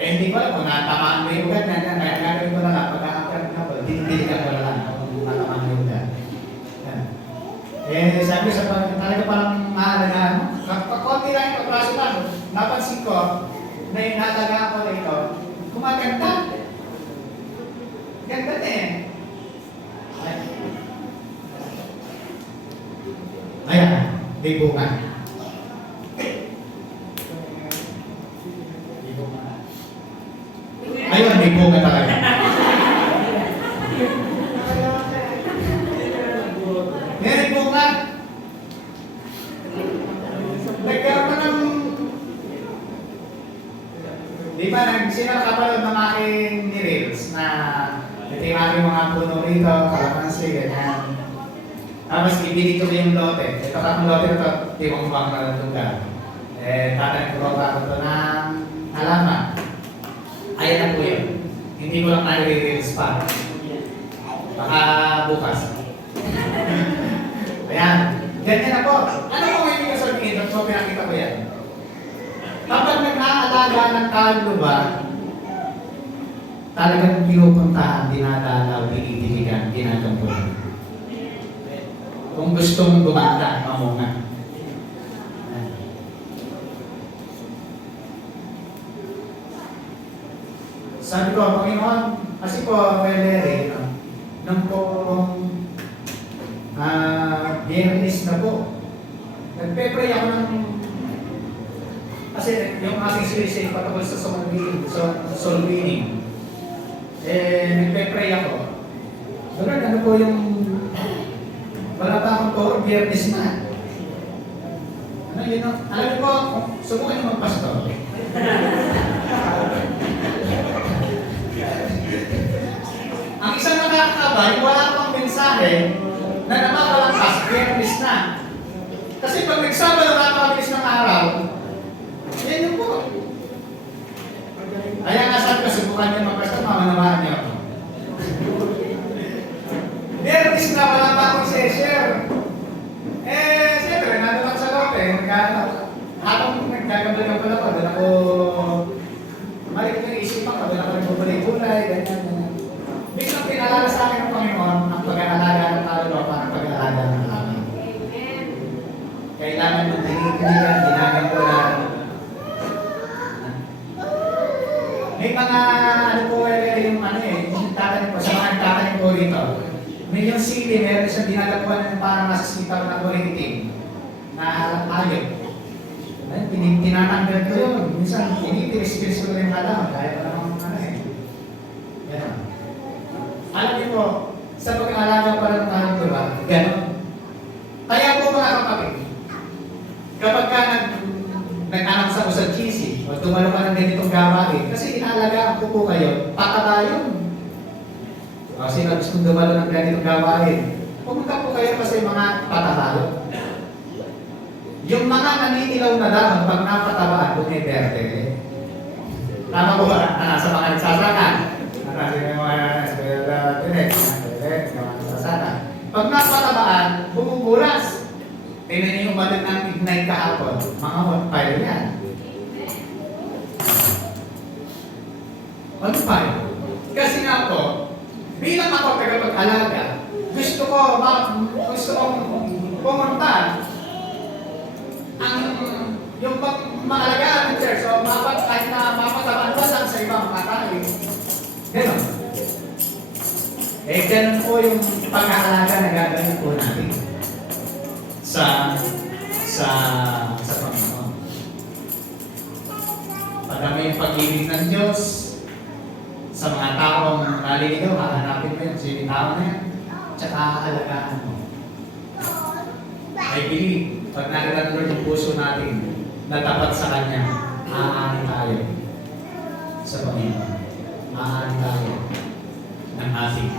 Eh, hindi ko alam kung natamaan mo yung ugat na kaya gagawin ko na lang, pagkakapag na po, dinidiligan ko na lang kung natamaan mo yung ugat. Eh, sabi sa talaga parang mahalagaan mo. Konti lang yung kapraso lang, napansin ko na yung nalagaan ko na ito, kumaganda. Ganda na eh. Ayan, may bunga. Ayun, may bunga talaga. Meron bunga. Nagkaroon ng... Di ba, sino nakapanood ng aking ni-reels na ito yung aking mga puno rito, kalamansi, ganyan. Tapos ibili ko yung lote. Ito kakong lote na ito, tiwang-tiwang na lugar. Eh, tatanim ko ba ito ng halaman. Ayan na po yun. Hindi ko lang nare-reels pa. Baka bukas. Ayan. Ganyan na po. Ano po ngayon yung sabihin? Ba't mo pinakita ko yan? Kapag nag-aalaga ng kaluluwa, talagang pinupuntahan, dinadalaw, dinidiligan, ginagampun. Kung gusto mong gumanda, mamunga. Sabi ko, Panginoon, kasi po, Larry, nung po, Biyernes na po, nagpe-pray ako ng, kasi yung aking series patungkol sa soul winning. Eh, nagpe-pray ako. Lord, ano po yung, wala pa akong toro, Biyernes na. Ano yun, alam niyo po, subukan niyo magpastor. Sabado, yung wala pang mensahe na namamalangkas, Biyernes na. Kasi pag nagsabado napakabilis ng araw, yan yung po. Kaya nga sabi ko, subukan niyo mag-pastor, mamanawahan niyo ako. Biyernes na wala pa akong share. Siyempre, nandun ako sa lote, habang nagkagabal pala ko, doon ako, mali ko yung isipan ko, doon ako nagbubulay-bulay, ganyan. Biglang pinalala sa akin ng Panginoon ang pag-aalaga ng kaluluwa ng pag-aalaga ng amin. Kailangan ng tinitiligan, ginagawa. May mga, ano po, yung tatanim ko, sa mga tatanim ko rito. May yung sili, meron siyang dinalapuan ng parang nasa sitaw na kulitin na ayot. Tinatanggal ko yun. Minsan, tinitiris-tiris ko rin halaman. Kaya pa naman yan. Alam niyo po, sa pag-aalaga pa rin ng kaluluwa, gano'n. Kaya po mga kapatid, kapag ka nag-anong sa usad cheesy, o tumalo ka ng ganitong gawain, kasi inaalagaan ko po kayo, pataba yun. Kasi gustong dumalo ng ganitong gawain, pumunta po kayo kasi mga pataba yun. Yung mga naninilaw na dahon, pag napatabaan, bumiberte. Tama po ba? Sa mga nagsasaka. Pag napatabaan, bumubulas. Tingnan niyo yung balik ng ignite kahapon. Mga on fire yan. On fire. Kasi nga po, bilang ako tagapag-alaga, gusto kong pumunta yung maalagaan ng church, so kahit na mapatabaan pa lang sa ibang katay. Ganon. Ganon po yung pag-aalaga na gagawin po natin sa Panginoon. Pagkami yung pag-ibig ng Diyos sa mga taong naliligaw, hahanapin mo yun, sino tao na yan, tsaka aalagaan mo. I believe, pag nakita ng Lord yung puso natin na tapat sa Kanya, aanin tayo sa Panginoon. Aanin tayo ng ating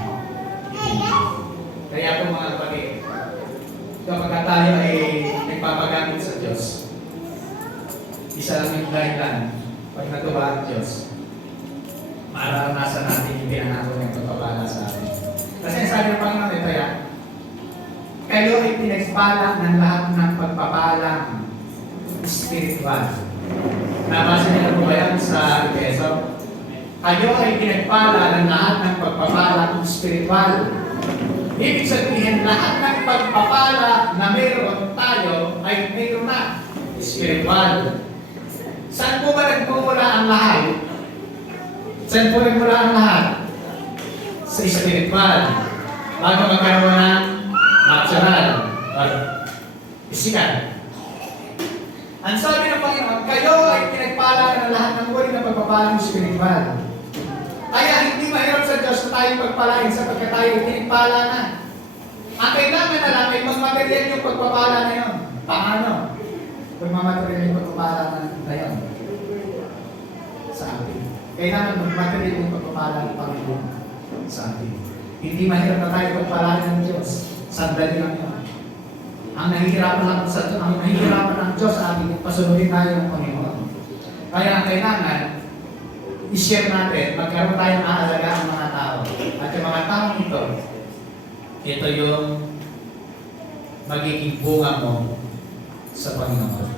kaya po mga kapatid, kapag tayo ay nagpapagamit sa Diyos, isa lang yung dahilan, pag natuwa ang Diyos, mararanasan natin yung pinanako ng pagpapala sa atin. Kasi sabi ng Panginoon ito yan, kayo ay pinagpala ng lahat ng pagpapalang spiritual. Nabasa niyo po ba yan sa Efeso? Kayo ay pinagpala ng lahat ng pagpapalang spiritual. Ibig sabihin, lahat ng pagpapala na meron tayo ay meron na spiritual. Saan po ba nagmumula ang lahat? Saan po nagmula ang lahat? Sa spiritual. Bago magkaroon ng natural or physical. Ang sabi ng Panginoon, kayo ay pinagpala ng lahat ng uri ng pagpapalang spiritual. Kaya hindi mahirap sa Diyos na tayong pagpalain sapagkat tayo pinagpala na. Ang kailangan na lang ay magmaterial yung pagpapala na yun. Paano? Magmamaterial yung pagpapala na yun sa atin. Kailangan magmaterial yung pagpapala ng Panginoon sa atin. Hindi mahirap na tayo pagpalain ng Diyos. Sandali lang yun. Ang nahihirapan ng Diyos sa atin, pasunodin tayo ng Panginoon. Kaya ang kailangan, i-share natin, magkaroon tayo ng aalagaan ng mga tao. At yung mga taong ito yung magiging bunga mo sa Panginoon.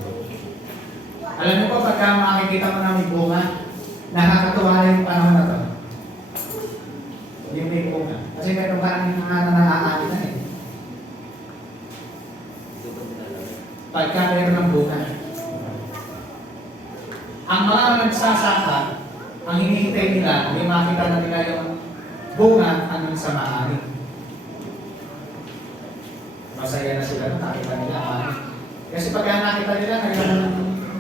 Alam niyo po, pagka makikita mo na may bunga, nakakatuwa na yung panahon na ito. Yung may bunga. Kasi meron parang mga nananakali na eh. Pagka meron ng bunga. Ang mga nagsasaka, ang hinihintay nila, may makita na nila yung bunga hanggang sa maaari. Masaya na sila nung nakita nila maaari. Kasi pagka nakita nila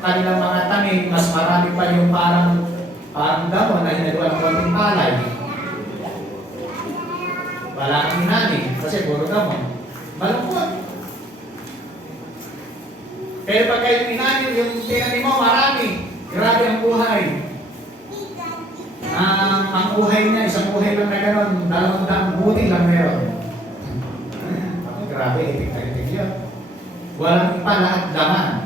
kanilang mga tanim, mas marami pa yung parang damo na hinagawa ng konting palay. Wala kang hinani, kasi puro damo. Malungkot. Pero pagka yung hinani, yung tinanim mo, marami. Grabe ang buhay. Ang buhay niya, isang buhay lang na gano'n, 200 buti lang meron. Grabe, itik-itik yun. Walang ipa lahat laman.